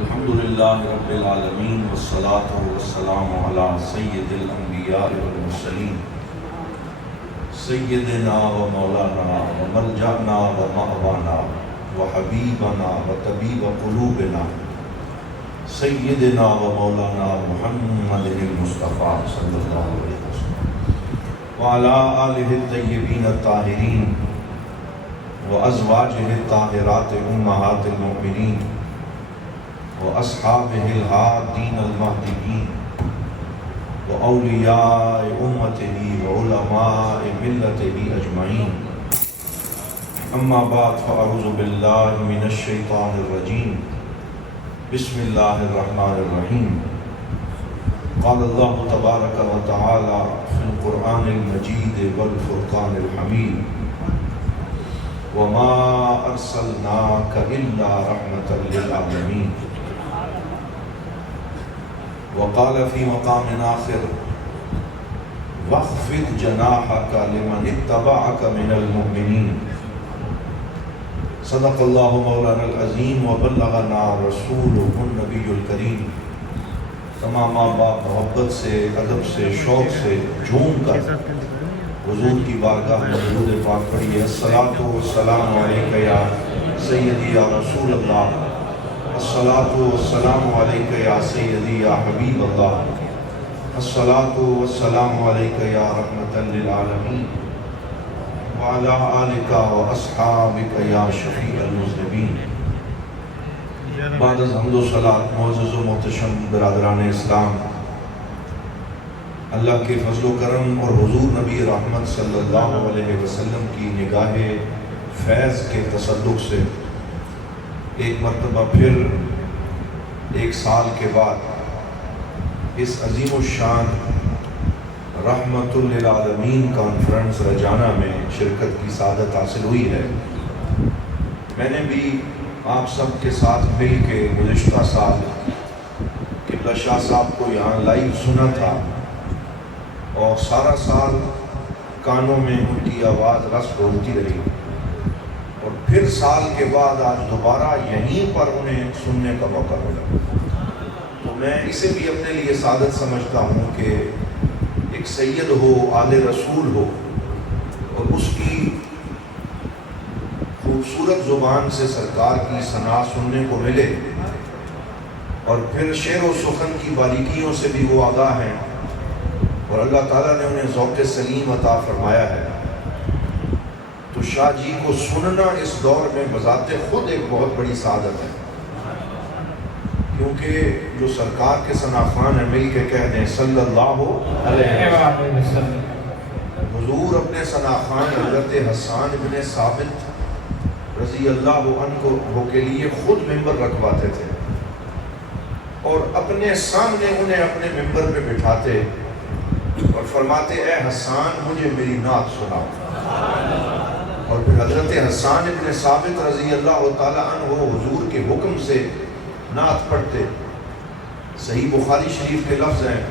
الحمدللہ رب العالمین والصلاة والسلام علی سید الانبیاء والمرسلین سیدنا و مولانا و ملجأنا و مأوانا و حبیبنا و طبیب قلوبنا سیدنا و مولانا محمد المصطفیٰ صلی اللہ علیہ وسلم وعلی آلہ الطیبین الطاہرین و ازواجہ الطاہرات امہات المؤمنین واصحابہ الہادین المہدیین واولیاء امتہ وعلماء ملتہ اجمعین اما بعد فاعوذ باللہ من الشیطان الرجیم بسم اللہ الرحمن الرحیم قال اللہ تبارک و تعالی فی القرآن المجید والفرقان الحمید وما ارسلناک الا رحمتا للعالمین وقال في مقام آخر واخفض جناحك لمن اتبعك من المؤمنين صدق اللہ مولانا العظیم وبلغنا رسوله النبی الکریم تمام آباد محبت سے ادب سے شوق سے جھوم کر حضور کی بارگاہ میں درود پاک پڑھیے الصلاۃ والسلام علیک یا سیدی یا رسول اللہ الصلاۃ والسلام علیک یا سیدی یا حبیب اللہ الصلاۃ والسلام علیک یا رحمۃ للعالمین وعلی آلک و اصحابک یا شفیع المذنبین بعد از حمد و صلاۃ معزز و محتشم برادران اسلام، اللہ کے فضل و کرم اور حضور نبی رحمت صلی اللہ علیہ وسلم کی نگاہ فیض کے تصدق سے ایک مرتبہ پھر ایک سال کے بعد اس عظیم الشان رحمت للعالمین کانفرنس رجانہ میں شرکت کی سعادت حاصل ہوئی ہے۔ میں نے بھی آپ سب کے ساتھ مل کے گزشتہ سال قبلہ شاہ صاحب کو یہاں لائیو سنا تھا اور سارا سال کانوں میں ان کی آواز رس ڈولتی رہی، اور پھر سال کے بعد آج دوبارہ یہیں پر انہیں سننے کا موقع ملا۔ تو میں اسے بھی اپنے لیے سعادت سمجھتا ہوں کہ ایک سید ہو، آل رسول ہو، اور اس کی خوبصورت زبان سے سرکار کی ثنا سننے کو ملے، اور پھر شعر و سخن کی باریکیوں سے بھی وہ آگاہ ہیں، اور اللہ تعالیٰ نے انہیں ذوق سلیم عطا فرمایا ہے۔ تو شاہ جی کو سننا اس دور میں بذات خود ایک بہت بڑی سعادت ہے، کیونکہ جو سرکار کے ثناخوان ہیں مل کے کہہ دیں صلی اللہ علیہ وسلم۔ حضور اپنے ثناخوان حضرت حسان ابن ثابت رضی اللہ عنہ کے لیے خود ممبر رکھواتے تھے، اور اپنے سامنے انہیں اپنے ممبر پہ بٹھاتے اور فرماتے اے حسان مجھے میری نعت سناؤ، اور پھر حضرت حسان ابن ثابت رضی اللہ تعالیٰ عنہ حضور کے حکم سے نعت پڑھتے۔ صحیح بخاری شریف کے لفظ ہیں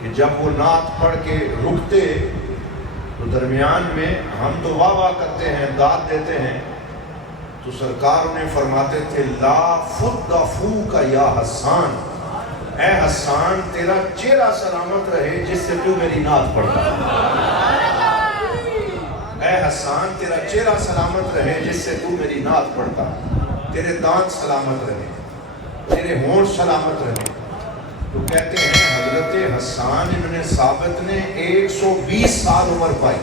کہ جب وہ نعت پڑھ کے رکتے تو درمیان میں ہم تو واہ واہ کرتے ہیں، داد دیتے ہیں، تو سرکار انہیں فرماتے تھے لا فد فوک یا حسان، اے حسان تیرا چہرہ سلامت رہے جس سے تو میری نعت پڑھتا، اے حسان تیرا چہرہ سلامت رہے جس سے تو میری نعت پڑھتا، تیرے دانت سلامت رہے، تیرے ہونٹ سلامت رہے۔ تو کہتے ہیں حضرت حسان ابن ثابت نے 120 سال عمر پائی۔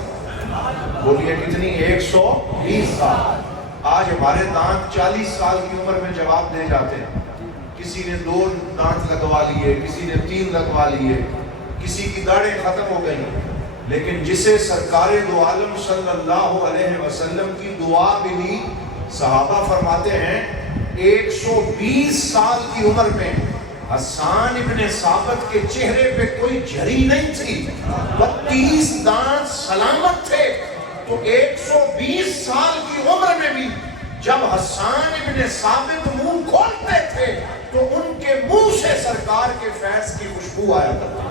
بولیے کتنی؟ 120 سال۔ آج ہمارے دانت 40 سال کی عمر میں جواب دے جاتے ہیں، کسی نے 2 دانت لگوا لیے، کسی نے 3 لگوا لیے، کسی کی داڑھیں ختم ہو گئی، لیکن جسے سرکار دو عالم صلی اللہ علیہ وسلم کی دعا ملی، صحابہ فرماتے ہیں 120 سال کی عمر میں حسان ابن ثابت کے چہرے پہ کوئی جھری نہیں تھی، 32 دانت سلامت تھے۔ تو 120 سال کی عمر میں بھی جب حسان ابن ثابت منہ کھولتے تھے تو ان کے منہ سے سرکار کے فیض کی خوشبو آیا کرتی۔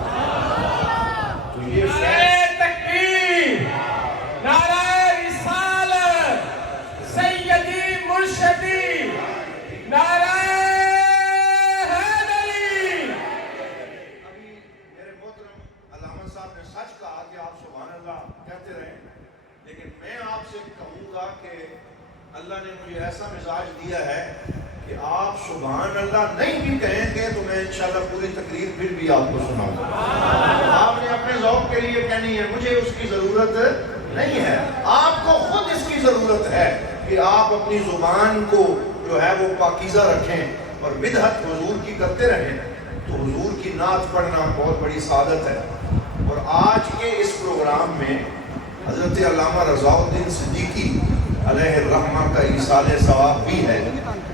تو یہ فیض تکبیر، نعرہ رسالت، سیدی مرشدی، نعرہ سبحان اللہ نہیں بھی کہیں گے تو میں انشاءاللہ پوری تقریر پھر بھی آپ کو سناؤں گا. آپ نے اپنے ذوق کے لیے کہنی ہے, مجھے اس کی ضرورت نہیں ہے. آپ کو خود اس کی ضرورت ہے کہ آپ اپنی زبان کو جو ہے وہ پاکیزہ رکھیں اور بدعت حضور کی کرتے رہیں. تو حضور کی نعت پڑھنا بہت بڑی سعادت ہے. اور آج کے اس پروگرام میں حضرت علامہ رضا الدین صدیقی علیہ الرحمہ کا ایصال ثواب بھی ہے.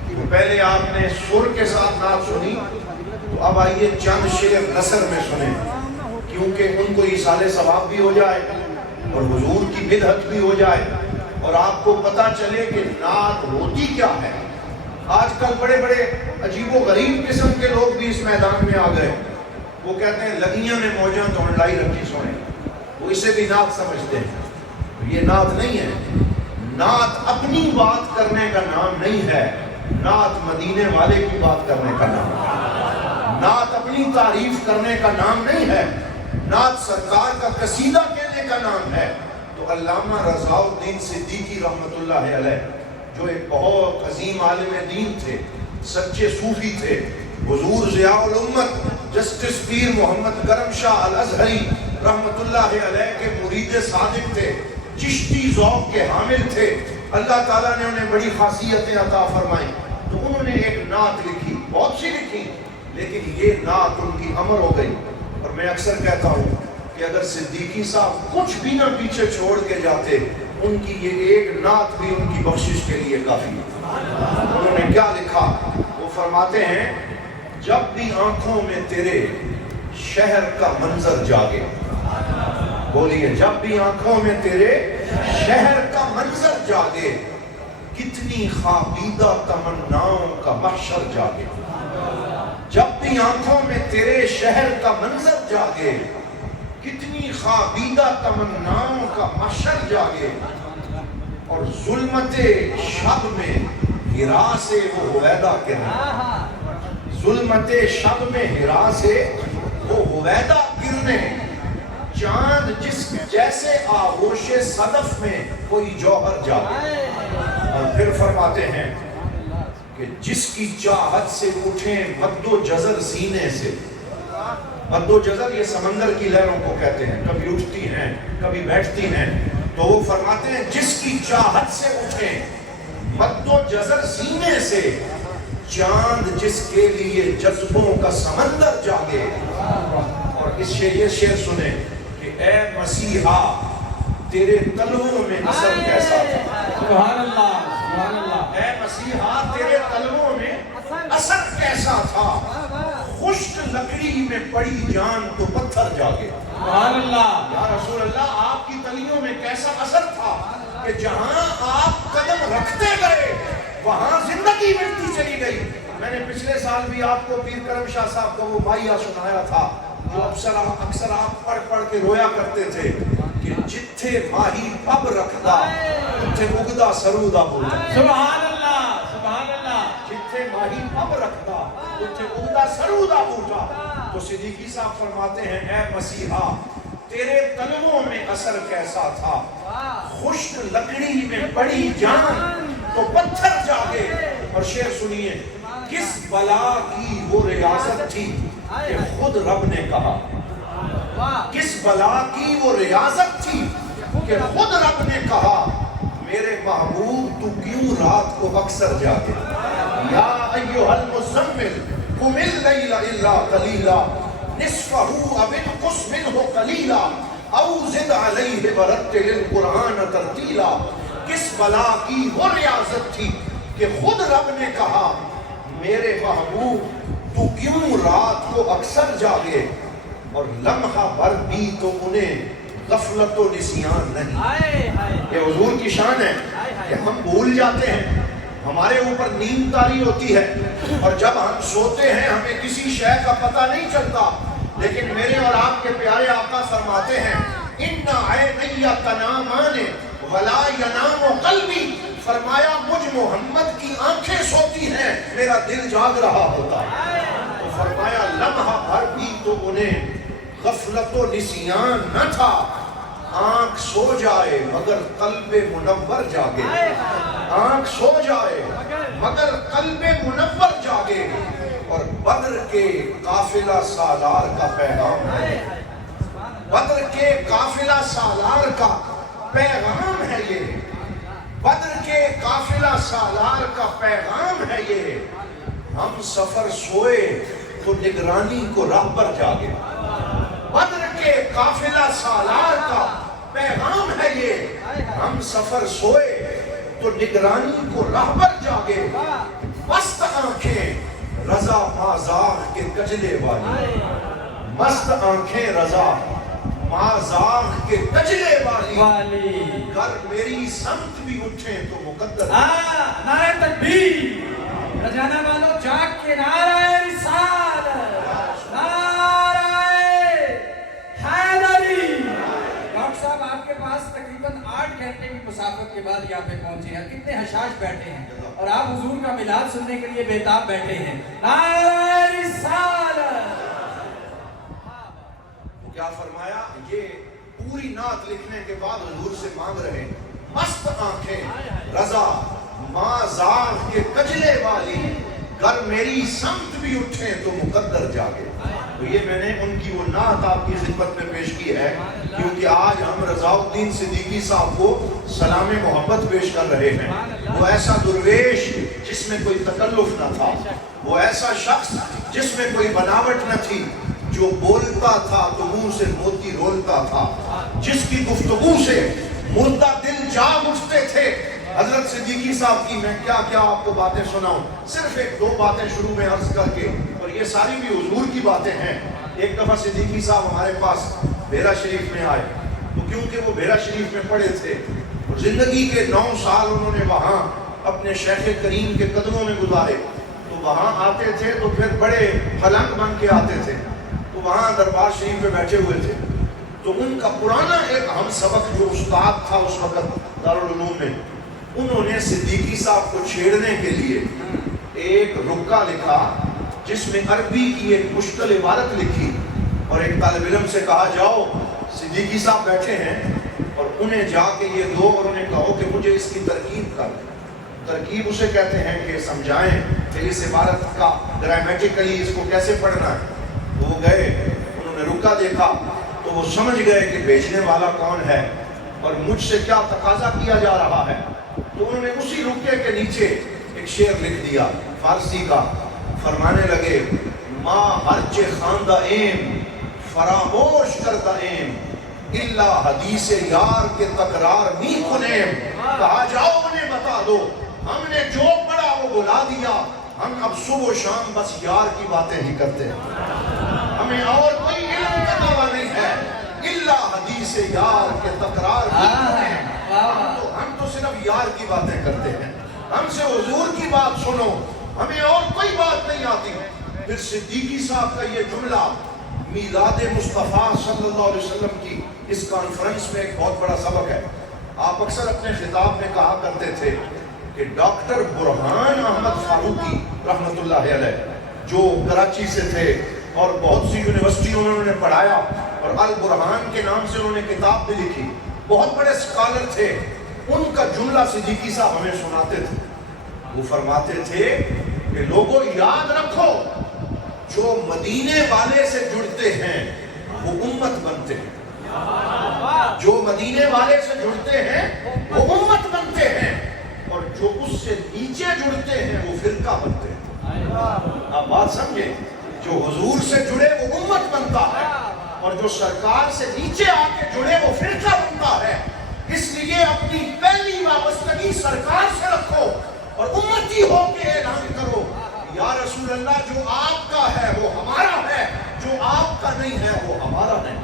تو پہلے آپ نے سر کے ساتھ نعت سنی, تو اب آئیے چند شعر نثر میں سنیں, کیونکہ ان کو ایصال ثواب بھی ہو جائے اور حضور کی بدعت بھی ہو جائے اور آپ کو پتہ چلے کہ نعت ہوتی کیا ہے. آج کل بڑے بڑے عجیب و غریب قسم کے لوگ بھی اس میدان میں آ گئے. وہ کہتے ہیں لگیاں نے موجاں تو لائی رکھی سونے, وہ اسے بھی نعت سمجھتے ہیں. یہ نعت نہیں ہے. نعت اپنی بات کرنے کا نام نہیں ہے, نعت مدینے والے کی بات کرنے کا نام ہے. نعت اپنی تعریف کرنے کا نام نہیں ہے, نعت سرکار کا قصیدہ کہنے کا نام ہے. تو علامہ رضا الدین صدیقی رحمۃ اللہ علیہ جو ایک بہت عظیم عالم دین تھے, سچے صوفی تھے, حضور ضیاء الامت جسٹس پیر محمد کرم شاہ الازہری رحمۃ اللہ علیہ کے مرید صادق تھے, چشتی ذوق کے حامل تھے. اللہ تعالیٰ نے انہیں بڑی خاصیتیں عطا فرمائیں. تو انہوں نے ایک نعت لکھی, بہت سی لکھی, لیکن یہ نعت ان کی امر ہو گئی. اور میں اکثر کہتا ہوں کہ اگر صدیقی صاحب کچھ بھی نہ پیچھے چھوڑ کے جاتے, ان کی یہ ایک نعت بھی ان کی بخشش کے لیے کافی ہے. انہوں نے کیا لکھا؟ وہ فرماتے ہیں, جب بھی آنکھوں میں تیرے شہر کا منظر جاگے. بولیے, جب بھی آنکھوں میں تیرے شہر کا منظر جاگے, کتنی خوابیدہ تمناؤں کا محشر جاگے. جب بھی آنکھوں میں تیرے شہر کا منظر جاگے, کتنی خوابیدہ تمناؤں کا محشر جاگے. اور ظلمت شب میں ہرا سے وہ ہویدا کرنے, ظلمت شب میں ہرا سے وہ ہویدا کرنے, چاند جس جیسے آغوش صدف میں کوئی جوہر جاگے. اور پھر فرماتے ہیں کہ جس کی چاہت سے اٹھیں مد و جزر سینے سے. مد و جزر یہ سمندر کی لہروں کو کہتے ہیں, کبھی اٹھتی ہیں کبھی بیٹھتی ہیں. تو وہ فرماتے ہیں جس کی چاہت سے اٹھیں مد و جزر سینے سے, چاند جس کے لیے جذبوں کا سمندر جاگے. اور اس یہ شعر سنیں کہ اے مسیحا تیرے تلووں میں اثر کیسا تھا. سبحان اللہ, سبحان اللہ. اے مسیحا تیرے تلووں میں اثر کیسا تھا, خشک لکڑی میں پڑی جان تو پتھر جاگے. سبحان اللہ. یا رسول اللہ, آپ کی تلیوں میں کیسا اثر تھا کہ جہاں آپ قدم رکھتے گئے وہاں زندگی ملتی چلی گئی. میں نے پچھلے سال بھی آپ کو پیر کرم شاہ صاحب کا وہ بھائیا سنایا تھا جو اکثر آپ پڑھ پڑھ کے رویا کرتے تھے کہ جتھے ماہی پب رکھدا جتھے اگدا سرودا بولتا. سبحان اللہ, سبحان اللہ. جتھے ماہی پب رکھدا جتھے اگدا سرودا بولتا. تو صدیقی صاحب فرماتے ہیں اے مسیحا تیرے تلووں میں اثر کیسا تھا, خشک لکڑی میں پڑی جان تو پتھر جاگے. اور شعر سنیے, کس بلا کی وہ ریاضت تھی کہ خود رب نے کہا. کس بلا کی وہ ریاضت تھی کہ خود رب نے کہا, میرے محبوب تو کیوں رات کو اکثر جاگے. یا ایھا المزمل قم اللیل الا قلیلا نصفہ او انقص منہ قلیلا او زد علیہ ورتل القرآن ترتیلا. کس بلا کی وہ ریاضت تھی کہ خود رب نے کہا, میرے محبوب تو کیوں رات کو اکثر جاگے, اور لمحہ بھر بھی تو انہیں غفلت و نسیان نہیں. یہ حضور کی شان ہے کہ ہم بھول جاتے ہیں, ہمارے اوپر نیند طاری ہوتی ہے, اور جب ہم سوتے ہیں ہمیں کسی شے کا پتہ نہیں چلتا. لیکن میرے اور آپ کے پیارے آقا فرماتے ہیں ان عینی تنامان ولا ینام قلبی. فرمایا مجھ محمد کی آنکھیں سوتی ہیں, میرا دل جاگ رہا ہوتا ہے. تو فرمایا لمحہ بھر بھی تو انہیں غفلت و نسیان نہ تھا. آنکھ سو جائے مگر قلب منور جاگے. آنکھ سو جائے مگر قلب منور جاگے. کے قافلہ سالار کا پیغام ہے، بدر کے قافلہ سالار کا پیغام ہے یہ، بدر کے قافلہ سالار کا پیغام ہے یہ، ہم سفر سوئے تو نگرانی کو راہ پر جاگے، بدر کے قافلہ سالار کا پیغام ہے یہ، ہم سفر سوئے تو نگرانی کو راہ پر جاگے، مست آنکھیں رضا مازاغ کے کجلے والی، مست آنکھیں رضا مازاغ کے کجلے والی، گر میری سمت بھی اٹھیں تو مقدر۔ نعرہ تکبیر، رجانہ والوں جاگ کے نعرہ رسالت، نعرہ حیدری۔ ڈاکٹر صاحب آپ کے پاس تقریباً 8 گھنٹے کی مسافت کے بعد یہاں پہ پہنچے ہیں، کتنے حشاش بیٹھے ہیں اور آپ حضور کا میلاد سننے کے لیے بےتاب بیٹھے ہیں۔ نعرہ رسالت۔ کیا فرمایا؟ یہ پوری نعت لکھنے کے بعد حضور سے مانگ رہے، مست آنکھیں رضا مازاغ کے کجلے والی، گر میری سمت بھی اٹھیں تو مقدر جاگے۔ تو یہ میں نے ان کی وہ نعت آپ کی خدمت میں پیش کی ہے، کیونکہ آج ہم رضا الدین صدیقی صاحب کو سلام محبت پیش کر رہے ہیں۔ وہ ایسا درویش جس میں کوئی تکلف نہ تھا، وہ ایسا شخص جس میں کوئی بناوٹ نہ تھی، جو بولتا تھا تو منہ سے موتی رولتا تھا، جس کی گفتگو سے مردہ دل جاگ اٹھتے تھے۔ حضرت صدیقی صاحب کی میں کیا کیا آپ کو باتیں سناؤں، صرف 1-2 باتیں شروع میں عرض کر کے، اور یہ ساری بھی حضور کی باتیں ہیں۔ ایک دفعہ صدیقی صاحب ہمارے پاس بیرا شریف میں آئے، تو کیونکہ وہ بیرا شریف میں پڑے تھے اور زندگی کے 9 سال انہوں نے وہاں اپنے شیخ کریم کے قدموں میں گزارے، تو وہاں آتے تھے تو پھر بڑے پلنگ بن کے آتے تھے، تو وہاں دربار شریف میں بیٹھے ہوئے تھے، تو ان کا پرانا ایک ہم سبق جو استاد تھا اس وقت دارالعلوم میں، انہوں نے صدیقی صاحب کو چھیڑنے کے لیے ایک رکا لکھا جس میں عربی کی ایک مشکل عبارت لکھی، اور ایک طالب علم سے کہا جاؤ صدیقی صاحب بیٹھے ہیں اور انہیں جا کے یہ دو اور انہیں کہو کہ مجھے اس کی ترکیب کر دیں۔ ترکیب اسے کہتے ہیں کہ سمجھائیں کہ اس عبارت کا گرامیٹیکلی اس کو کیسے پڑھنا ہے۔ وہ گئے، انہوں نے رکا دیکھا تو وہ سمجھ گئے کہ بیچنے والا کون ہے اور مجھ سے کیا تقاضا کیا جا رہا ہے، تو انہوں نے اسی رکے کے نیچے ایک شعر لکھ دیا فارسی کا، فرمانے لگے ما ہرچ خواندہ ایم فراموش کردہ ایم الا حدیث یار کے تکرار نہیں کنیم۔ کہا جاؤ انہیں بتا دو ہم نے جو پڑھا وہ بلا دیا، ہم اب صبح و شام بس یار کی باتیں ہی کرتے ہیں، ہمیں اور کوئی علم کا دعویٰ نہیں ہے الا حدیث یار کے تکرار نہیں کنیم۔ ہم تو صرف یار کی باتیں کرتے ہیں، ہم سے حضور کی بات سنو، ہمیں اور کوئی بات نہیں آتی۔ پھر صدیقی صاحب کا یہ جملہ میلاد مصطفیٰ صلی اللہ علیہ وسلم کی اس کانفرنس میں ایک بہت بڑا سبق ہے۔ آپ اکثر اپنے خطاب میں کہا کرتے تھے کہ ڈاکٹر برہان احمد فاروقی رحمت اللہ علیہ جو کراچی سے تھے اور بہت سی یونیورسٹیوں میں انہوں نے پڑھایا اور البرہان کے نام سے انہوں نے کتاب بھی لکھی، بہت بڑے اسکالر تھے، ان کا جملہ صدیقی صاحب ہمیں سناتے تھے۔ وہ فرماتے تھے کہ لوگوں یاد رکھو جو مدینے والے سے جڑتے ہیں وہ امت بنتے ہیں، جو مدینے والے سے جڑتے ہیں وہ امت بنتے ہیں، اور جو اس سے نیچے جڑتے ہیں وہ فرقہ بنتے ہیں۔ آپ بات سمجھیں، جو حضور سے جڑے وہ امت بنتا ہے اور جو سرکار سے نیچے آ کے جڑے وہ فرقہ بنتا ہے۔ اس لیے اپنی پہلی وابستگی سرکار سے رکھو اور امتی ہو کے اعلان کرو یا رسول اللہ جو آپ کا ہے وہ ہمارا ہے، جو آپ کا نہیں ہے وہ ہمارا نہیں۔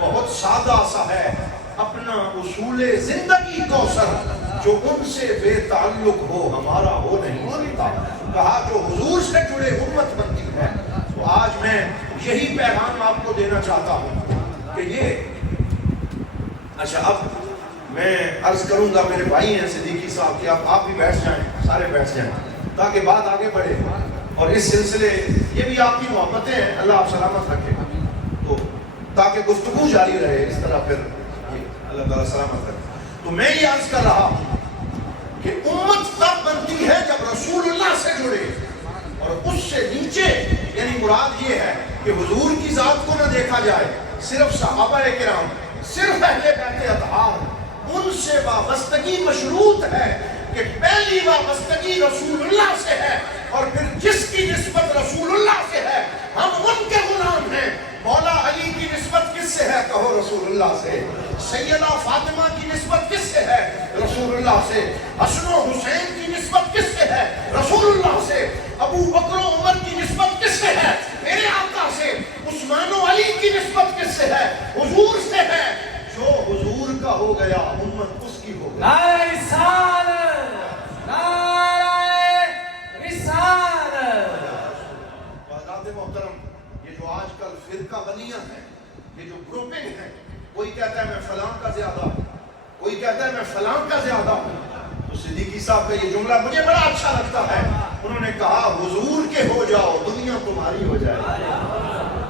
بہت سادہ سا ہے اپنا اصول زندگی کوثر، جو ان سے بے تعلق ہو ہمارا ہو نہیں سکتا۔ کہا جو حضور سے جڑے امت بنتی ہے۔ تو آج میں یہی پیغام آپ کو دینا چاہتا ہوں کہ یہ اچھا اب میں عرض کروں گا، میرے بھائی ہیں صدیقی صاحب کہ آپ بھی بیٹھ جائیں، سارے بیٹھ جائیں تاکہ بات آگے بڑھے، اور اس سلسلے یہ بھی آپ کی محبتیں ہیں، اللہ آپ سلامت رکھے، تو تاکہ گفتگو جاری رہے اس طرح، پھر اللہ تعالیٰ سلامت رکھے۔ تو میں یہ عرض کر رہا ہوں کہ امت تب بنتی ہے جب رسول اللہ سے جڑے اور اس سے نیچے مراد یہ ہے کہ حضور کی ذات کو نہ دیکھا جائے، صرف صحابہ کرام، صرف اہل بیت اطہار، ان سے وابستگی مشروط ہے کہ پہلی وابستگی رسول اللہ سے ہے، اور پھر جس کی نسبت رسول اللہ سے ہے ہم ان کے غلام ہیں۔ مولا علی کی نسبت کس سے ہے؟ کہو رسول اللہ سے۔ سیدہ فاطمہ کی نسبت کس سے ہے؟ رسول اللہ سے۔ حسن و حسین کی نسبت کس سے ہے؟ رسول اللہ سے۔ ابو بکر و عمر کی نسبت کس سے ہے؟ میرے آقا سے۔ عثمان و علی کی نسبت کس سے ہے؟ حضور سے ہے۔ جو حضور کا ہو گیا امت اس کی ہو گئی۔ نعرہ رسالت، نعرہ رسالت۔ حضرات محترم، یہ جو آج کل فرقہ بنیاں ہیں، یہ جو گروپنگ ہے، کوئی کہتا ہے میں فلاں کا زیادہ ہوں، کوئی کہتا ہے میں فلاں کا زیادہ ہوں، تو صدیقی صاحب کا یہ جملہ مجھے بڑا اچھا لگتا ہے۔ انہوں نے کہا حضور کے ہو جاؤ دنیا تمہاری ہو جائے،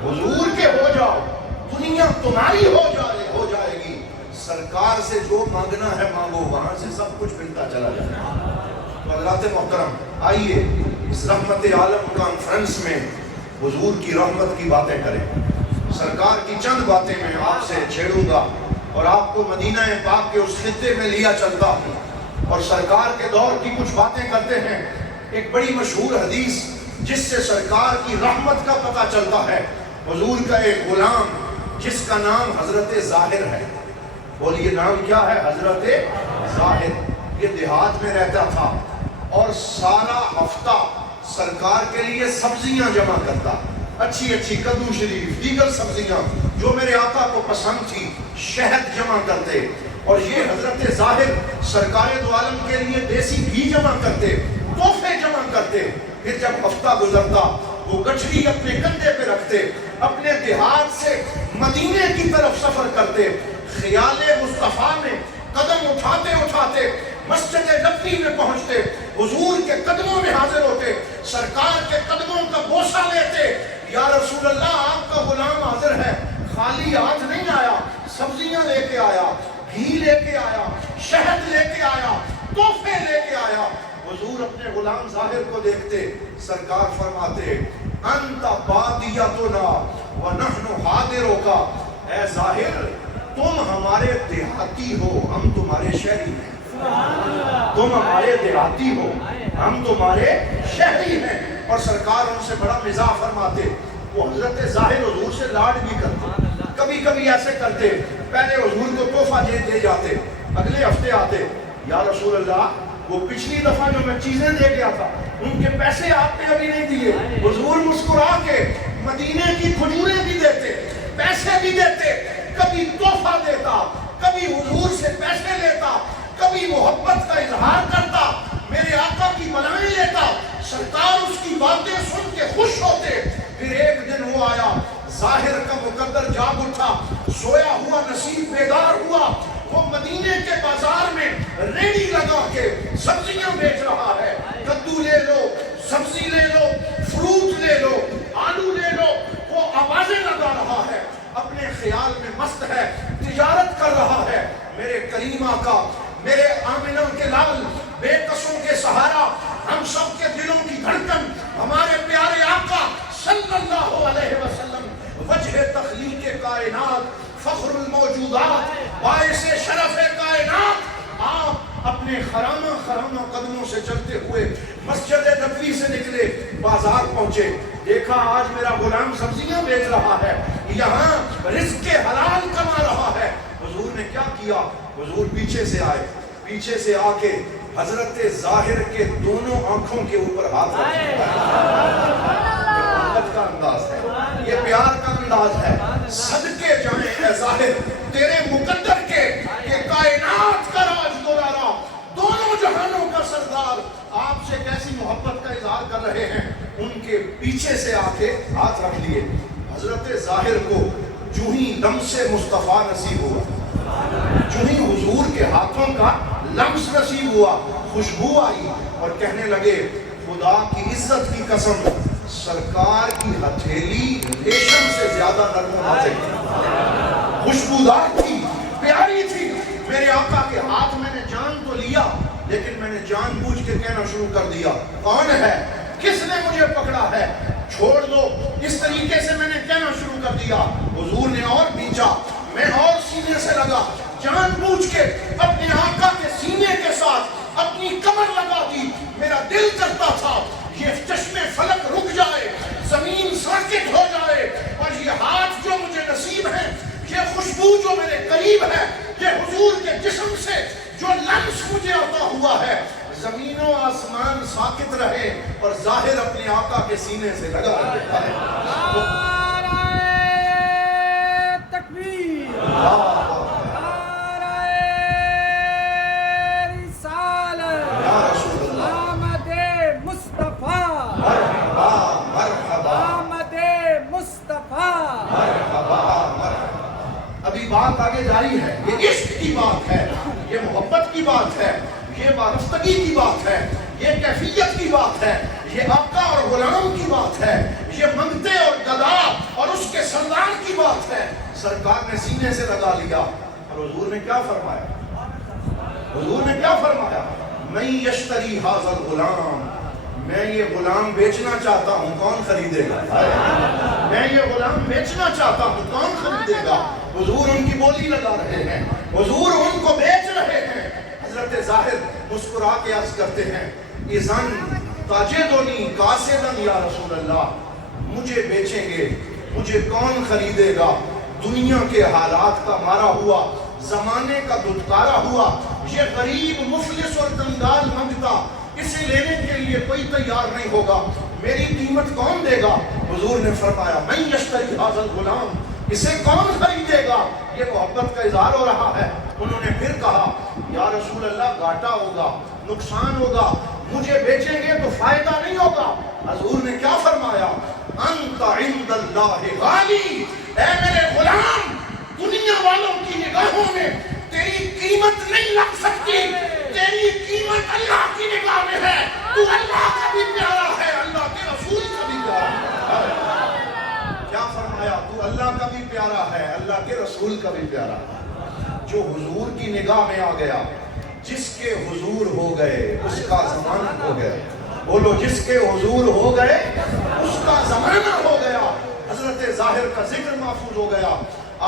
حضور کے ہو جاؤ دنیا تمہاری ہو جائے گی۔ سرکار سے جو مانگنا ہے مانگو، وہاں سے سب کچھ ملتا چلا جائے۔ تو حضرات محترم، آئیے اس رحمت عالم کانفرنس میں حضور کی رحمت کی باتیں کریں۔ سرکار کی چند باتیں میں آپ سے چھیڑوں گا اور آپ کو مدینہ پاک کے اس خطے میں لیا چلتا ہوں، اور سرکار کے دور کی کچھ باتیں کرتے ہیں۔ ایک بڑی مشہور حدیث جس سے سرکار کی رحمت کا پتہ چلتا ہے، حضور کا ایک غلام جس کا نام حضرت ظاہر ہے، بولیے نام کیا ہے؟ حضرت ظاہر۔ یہ دیہات میں رہتا تھا اور سارا ہفتہ سرکار کے لیے سبزیاں جمع کرتا، اچھی اچھی کدو شریف، دیگر سبزیاں جو میرے آقا کو پسند تھی، شہد جمع کرتے، اور یہ حضرت ظاہر سرکار دو عالم کے لیے دیسی گھی جمع کرتے، تحفے جمع کرتے۔ پھر جب ہفتہ گزرتا وہ گٹھری اپنے کندھے پہ رکھتے، اپنے دیہات سے مدینے کی طرف سفر کرتے، خیال مصطفیٰ میں قدم اٹھاتے اٹھاتے مسجد نبوی میں پہنچتے، حضور کے قدموں میں حاضر ہوتے، سرکار کے قدموں کا بوسہ لیتے۔ یا رسول اللہ، آپ کا غلام حاضر ہے، خالی ہاتھ نہیں آیا، سبزیاں لے کے آیا، گھی لے کے آیا، شہد لے کے آیا، تحفے لے کے آیا۔ حضور اپنے غلام ظاہر کو دیکھتے، سرکار فرماتے انت بادیتنا ونحن حاضروکا، اے ظاہر تم ہمارے دیہاتی ہو، ہم تمہارے شہری ہیں۔ تم ہمارے دیہاتی ہو، ہم تمہارے شہری ہیں۔ اور سرکار ان سے بڑا مزاح فرماتے۔ وہ حضرت ظاہر حضور سے لاڈ بھی کرتے، کبھی کبھی ایسے کرتے، پہلے حضور کو تحفہ دے جاتے، اگلے ہفتے آتے، یا رسول اللہ وہ پچھلی دفعہ جو میں چیزیں دے گیا تھا ان کے پیسے آپ نے ابھی نہیں دیے۔ حضور مسکرا کے مدینے کی کھجوریں بھی دیتے، پیسے بھی دیتے، کبھی تحفہ دیتا، کبھی حضور سے پیسے لیتا، کبھی محبت کا اظہار کرتا، میرے آقا کی بلائیں لیتا، سرکار اس کی باتیں سن کے خوش ہوتے۔ پھر ایک دن وہ آیا، ظاہر کا مقدر جاگ اٹھا، سویا ہوا نصیب بیدار ہوا، وہ مدینے کے بازار میں ریڑی لگا کے سبزیاں بیچ رہا ہے۔ کدو لے لو، سبزی لے لو، فروٹ لے لو، آلو لے لو، وہ آوازیں لگا رہا ہے، اپنے خیال میں مست ہے، تجارت کر رہا ہے۔ میرے کریم آقا، میرے آمنہ کے لال، بے کسوں کے سہارا، ہم سب کے دلوں کی دھڑکن، ہمارے پیارے آقا صلی اللہ علیہ وسلم، وجہ تخلیق کائنات، فخر الموجودات، باعث شرف کائنات، آپ اپنے خرامہ قدموں سے چلتے ہوئے مسجد نبوی سے نکلے، بازار پہنچے، دیکھا آج میرا غلام سبزیاں بیچ رہا ہے، یہاں رزق حلال کما رہا ہے۔ حضور نے کیا کیا؟ حضور پیچھے سے آئے، پیچھے سے آ کے حضرت ظاہر کے دونوں آنکھوں کے اوپر ہاتھ رکھے۔ یہ محبت کا انداز ہے، یہ پیار کا انداز ہے۔ صدقے جائیں اے ظاہر تیرے مقدر کے، کہ کائنات کا راج دلارا، دونوں جہانوں کا سردار، آپ سے کیسی محبت کا اظہار کر رہے ہیں۔ ان کے پیچھے سے آ کے ہاتھ رکھ لیے۔ حضرت ظاہر کو جو ہی لمس مصطفیٰ نصیب ہوا، جو ہی حضور کے ہاتھوں کا لمس نصیب ہوا، خوشبو آئی، اور کہنے لگے خدا کی عزت کی قسم، سرکار کی ہتھیلی ریشم سے زیادہ نرم و نازک تھی، خوشبودار تھی، پیاری تھی۔ میرے آقا کے ہاتھ میں نے جان تو لیا، لیکن میں نے جان بوجھ کے کہنا شروع کر دیا، کون ہے؟ کس نے مجھے پکڑا ہے؟ چھوڑ دو، اس دیا. حضور نے اور بھیجا, میں اور سینے سے لگا, جان بوجھ کے اپنے آقا کے سینے کے ساتھ اپنی کمر لگا دی. میرا دل کرتا تھا یہ چشمے فلک رک جائے, زمین ساکت ہو جائے, اور یہ ہاتھ جو مجھے نصیب ہے, یہ خوشبو جو میرے قریب ہے, یہ حضور کے جسم سے جو لمس مجھے عطا ہوا ہے, زمین و آسمان ساکت رہے اور ظاہر اپنے آقا کے سینے سے لگا رہتا ہے. نعرہ تکبیر, نعرہ رسالت, یا رسول اللہ, آمد مصطفیٰ, مرحبا مرحبا آمد مصطفیٰ. مرحبا مرحبا. ابھی بات آگے جاری ہے. یہ عشق کی بات ہے, یہ محبت کی بات ہے, یہ وابستگی کی بات ہے, یہ کیفیت کی بات ہے, یہ آقا اور غلام کی بات ہے, یہ منگتے اور گدا اور اس کے سردار کی بات ہے. سرکار نے سینے سے لگا لیا اور حضور نے کیا فرمایا؟ حضور نے کیا فرمایا؟ میں یشتری ھذا الغلام, میں یہ غلام بیچنا چاہتا ہوں, کون خریدے گا؟ میں یہ غلام بیچنا چاہتا ہوں, کون خریدے گا؟ حضور ان کی بولی لگا رہے ہیں, حضور ان کو بیچ رہے ہیں. حضرت ظاہر مسکرا کے عرض کرتے ہیں, اذن تاجدنی قاصدا یا رسول اللہ, مجھے بیچیں گے, مجھے کون خریدے گا؟ دنیا کے حالات کا مارا ہوا, زمانے کا دھتکارا ہوا, یہ غریب مفلس اور کنگال منگتا, اسے لینے کے لیے کوئی تیار نہیں ہوگا, میری قیمت کون دے گا؟ حضور نے فرمایا, من یشتری ھذا الغلام, اسے کون خریدے گا؟ یہ محبت کا اظہار ہو رہا ہے. انہوں نے پھر کہا, یا رسول اللہ گھاٹا ہوگا, نقصان ہوگا, مجھے بیچیں گے تو فائدہ نہیں ہوگا. حضور نے کیا فرمایا؟ انت عند اللہ غالی, اے میرے غلام, دنیا والوں کی نگاہوں میں تیری قیمت نہیں لگ سکتی, تیری قیمت اللہ کی نگاہ میں ہے. تو اللہ کا بھی پیارا ہے, اللہ کے رسول کا بھی پیارا ہے. کیا فرمایا؟ تو اللہ کا بھی پیارا ہے, اللہ کے رسول کا بھی پیارا ہے. جو حضور کی نگاہ میں آ گیا, جس کے حضور ہو گئے اس کا زمانہ ہو گیا. بولو, جس کے حضور ہو گئے اس کا زمانہ ہو گیا. حضرت ظاہر کا ذکر محفوظ ہو گیا.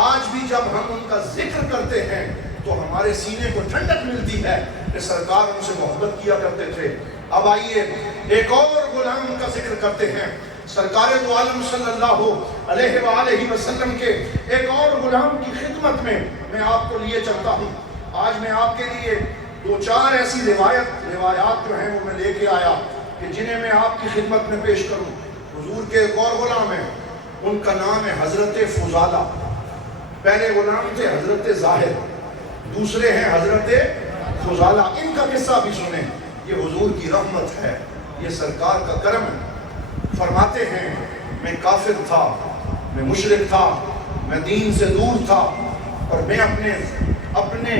آج بھی جب ہم ان کا ذکر کرتے ہیں تو ہمارے سینے کو ٹھنڈک ملتی ہے کہ سرکار ان سے محبت کیا کرتے تھے. اب آئیے ایک اور غلام کا ذکر کرتے ہیں. سرکار دو عالم صلی اللہ علیہ وآلہ وسلم کے ایک اور غلام کی خدمت میں میں آپ کو لیے چلتا ہوں. آج میں آپ کے لیے دو چار ایسی روایات جو ہیں وہ میں لے کے آیا کہ جنہیں میں آپ کی خدمت میں پیش کروں. حضور کے ایک اور غلام ہیں, ان کا نام ہے حضرت فضالہ. پہلے غلام تھے حضرت ظاہر, دوسرے ہیں حضرت فضالہ. ان کا قصہ بھی سنیں, یہ حضور کی رحمت ہے, یہ سرکار کا کرم ہے. فرماتے ہیں, میں کافر تھا, میں مشرک تھا, میں دین سے دور تھا, اور میں اپنے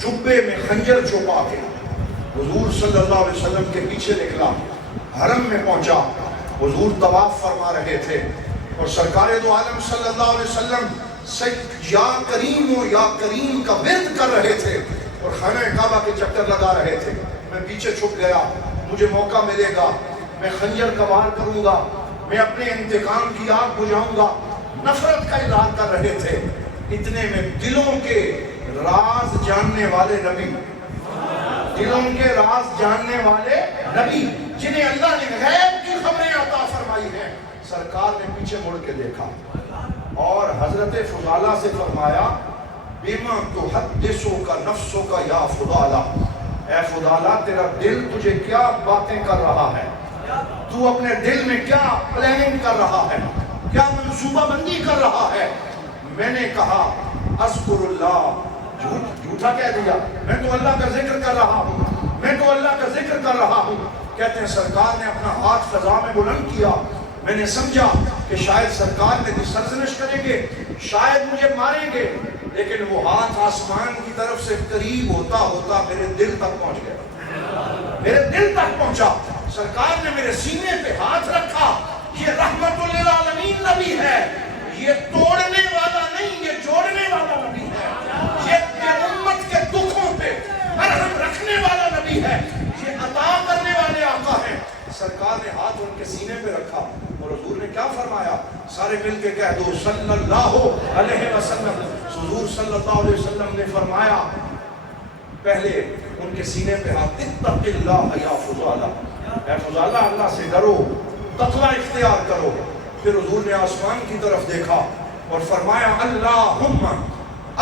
جبے میں خنجر چھپا کے حضور صلی اللہ علیہ وسلم کے پیچھے نکلا, حرم میں پہنچا. حضور طواف فرما رہے تھے اور سرکار دو عالم صلی اللہ علیہ وسلم یا کریم و یا کریم کا ورد کر رہے تھے اور خانہ کعبہ کے چکر لگا رہے تھے. میں پیچھے چھپ گیا, مجھے موقع ملے گا, میں خنجر کا وار کروں گا, میں اپنے انتقام کی آگ بجھاؤں گا. نفرت کا اظہار کر رہے تھے. اتنے میں دلوں کے راز جاننے والے نبی, دلوں کے راز جاننے والے نبی جنہیں اللہ نے غیب کی خبریں عطا فرمائی ہیں, سرکار نے پیچھے مڑ کے دیکھا اور حضرت فضالہ سے فرمایا, بما تحدثو کا نفسو کا یا فضالہ, اے فضالہ تیرا دل تجھے کیا باتیں کر رہا ہے, تو اپنے دل میں کیا پلاننگ کر رہا ہے, کیا منصوبہ بندی کر رہا ہے. میں نے کہا اذکر اللہ, جھوٹا کہہ دیا, میں تو اللہ کا ذکر کر رہا ہوں, میں تو اللہ کا ذکر کر رہا ہوں. کہتے ہیں سرکار نے اپنا ہاتھ فضا میں بلند کیا. میں نے سمجھا کہ شاید سرکار میری سرزنش کریں گے, شاید مجھے ماریں گے, لیکن وہ ہاتھ آسمان کی طرف سے قریب ہوتا ہوتا میرے دل تک پہنچ گیا, میرے دل تک پہنچا. سرکار نے میرے سینے پہ ہاتھ رکھا. یہ رحمت للعالمین نبی ہے, یہ توڑنے والا نہیں, یہ جوڑنے والا نبی ہے. یہ امت کے دکھوں پہ مرہم رکھنے والا نبی ہے, یہ عطا کرنے والے آقا ہیں. سرکار نے ہاتھ ان کے سینے پہ رکھا اور حضور نے کیا فرمایا؟ سارے مل کے کہہ دو صلی اللہ علیہ وسلم۔ حضور صلی اللہ علیہ وسلم نے فرمایا، پہلے ان کے سینے پہ ہاتھ، اتق اللہ یا فضالہ، اے فضالہ اللہ سے ڈرو، تقوی اختیار کرو۔ پھر حضور نے آسمان کی طرف دیکھا اور فرمایا اللہم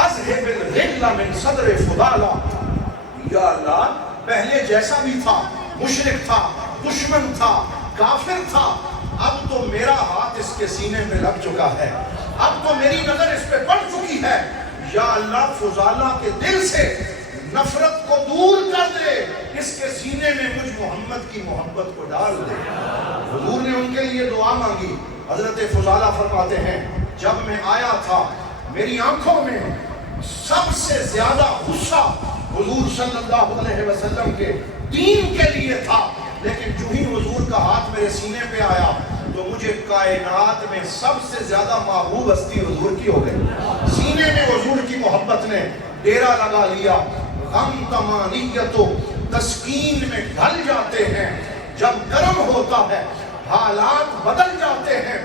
اذہب الغل من صدر فضالہ، یا اللہ پہلے جیسا بھی تھا، مشرک تھا، دشمن تھا، کافر تھا، اب تو میرا ہاتھ اس کے سینے میں لگ چکا ہے، اب تو میری نظر اس پہ پڑ چکی ہے، یا اللہ فضالہ کے دل سے نفرت کو دور کر دے، اس کے سینے میں مجھ محمد کی محبت کو ڈال دے۔ حضور نے ان کے لیے دعا مانگی۔ حضرت فضالہ فرماتے ہیں جب میں آیا تھا میری آنکھوں میں سب سے زیادہ غصہ حضور صلی اللہ علیہ وسلم کے دین کے لیے تھا، لیکن جو ہی حضور کا ہاتھ میرے سینے پہ آیا تو مجھے کائنات میں سب سے زیادہ محبوب ہستی حضور کی ہو گئی۔ سینے میں حضور کی محبت نے ڈیرا لگا لیا۔ غم طمانیت و تسکین میں ڈھل جاتے ہیں، جب گرم ہوتا ہے حالات بدل جاتے ہیں۔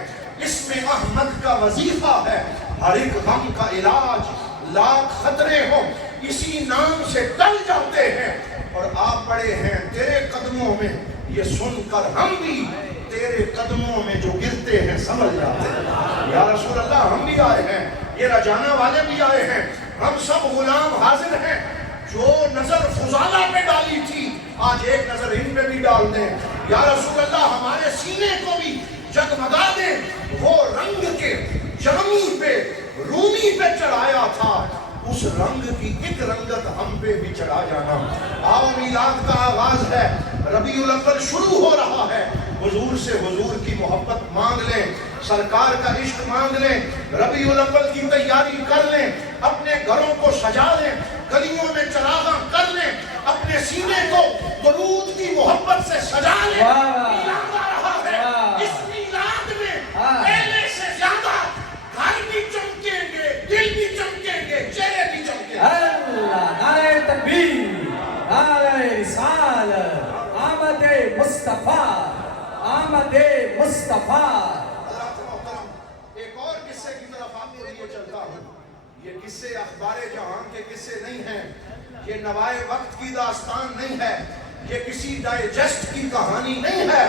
اس میں احمد کا وظیفہ ہے، ہر ایک غم کا علاج، لاکھ خطرے ہو اسی نام سے ٹل جاتے ہیں۔ اور آپ پڑے ہیں تیرے قدموں میں، یہ سن کر ہم بھی تیرے قدموں میں جو گرتے ہیں سمجھ جاتے ہیں۔ یا رسول اللہ ہم بھی آئے ہیں، یہ رجانا والے بھی آئے ہیں، ہم سب غلام حاضر ہیں۔ جو نظر فضالہ پہ ڈالی تھی آج ایک نظر ان پہ بھی ڈال دیں۔ یا رسول اللہ ہمارے سینے کو بھی جگمگا دیں، وہ رنگ کے جامی پہ رومی پہ چڑھایا تھا، اس رنگ کی ایک رنگت ہم پہ بھی چڑھا جانا۔ آؤ میلاد کا آغاز ہے، ربیع الاول شروع ہو رہا ہے، حضور سے حضور کی محبت مانگ لیں، سرکار کا عشق مانگ لیں، ربیع الاول کی تیاری کر لیں، اپنے گھروں کو سجا لیں، گلیوں میں چراغاں کر لیں، اپنے سینے کو درود کی محبت سے سجا لیں۔ میلاد آ رہا ہے، اس میلاد میں پہلے سے زیادہ گھر بھی چمکیں گے، دل بھی چمکیں گے، چہرے بھی چمکیں گے۔ اللہ، نعرہ تکبیر، نعرہ رسالت، آمد مصطفیٰ، آمد مصطفیٰ۔ حضرات محترم، ایک اور قصے کی طرف آپ کو لیے چلتا ہوں۔ یہ قصے اخبار جہاں کے قصے نہیں ہیں، یہ نوائے وقت کی داستان نہیں ہے، یہ کسی ڈائجسٹ کی کہانی نہیں ہے،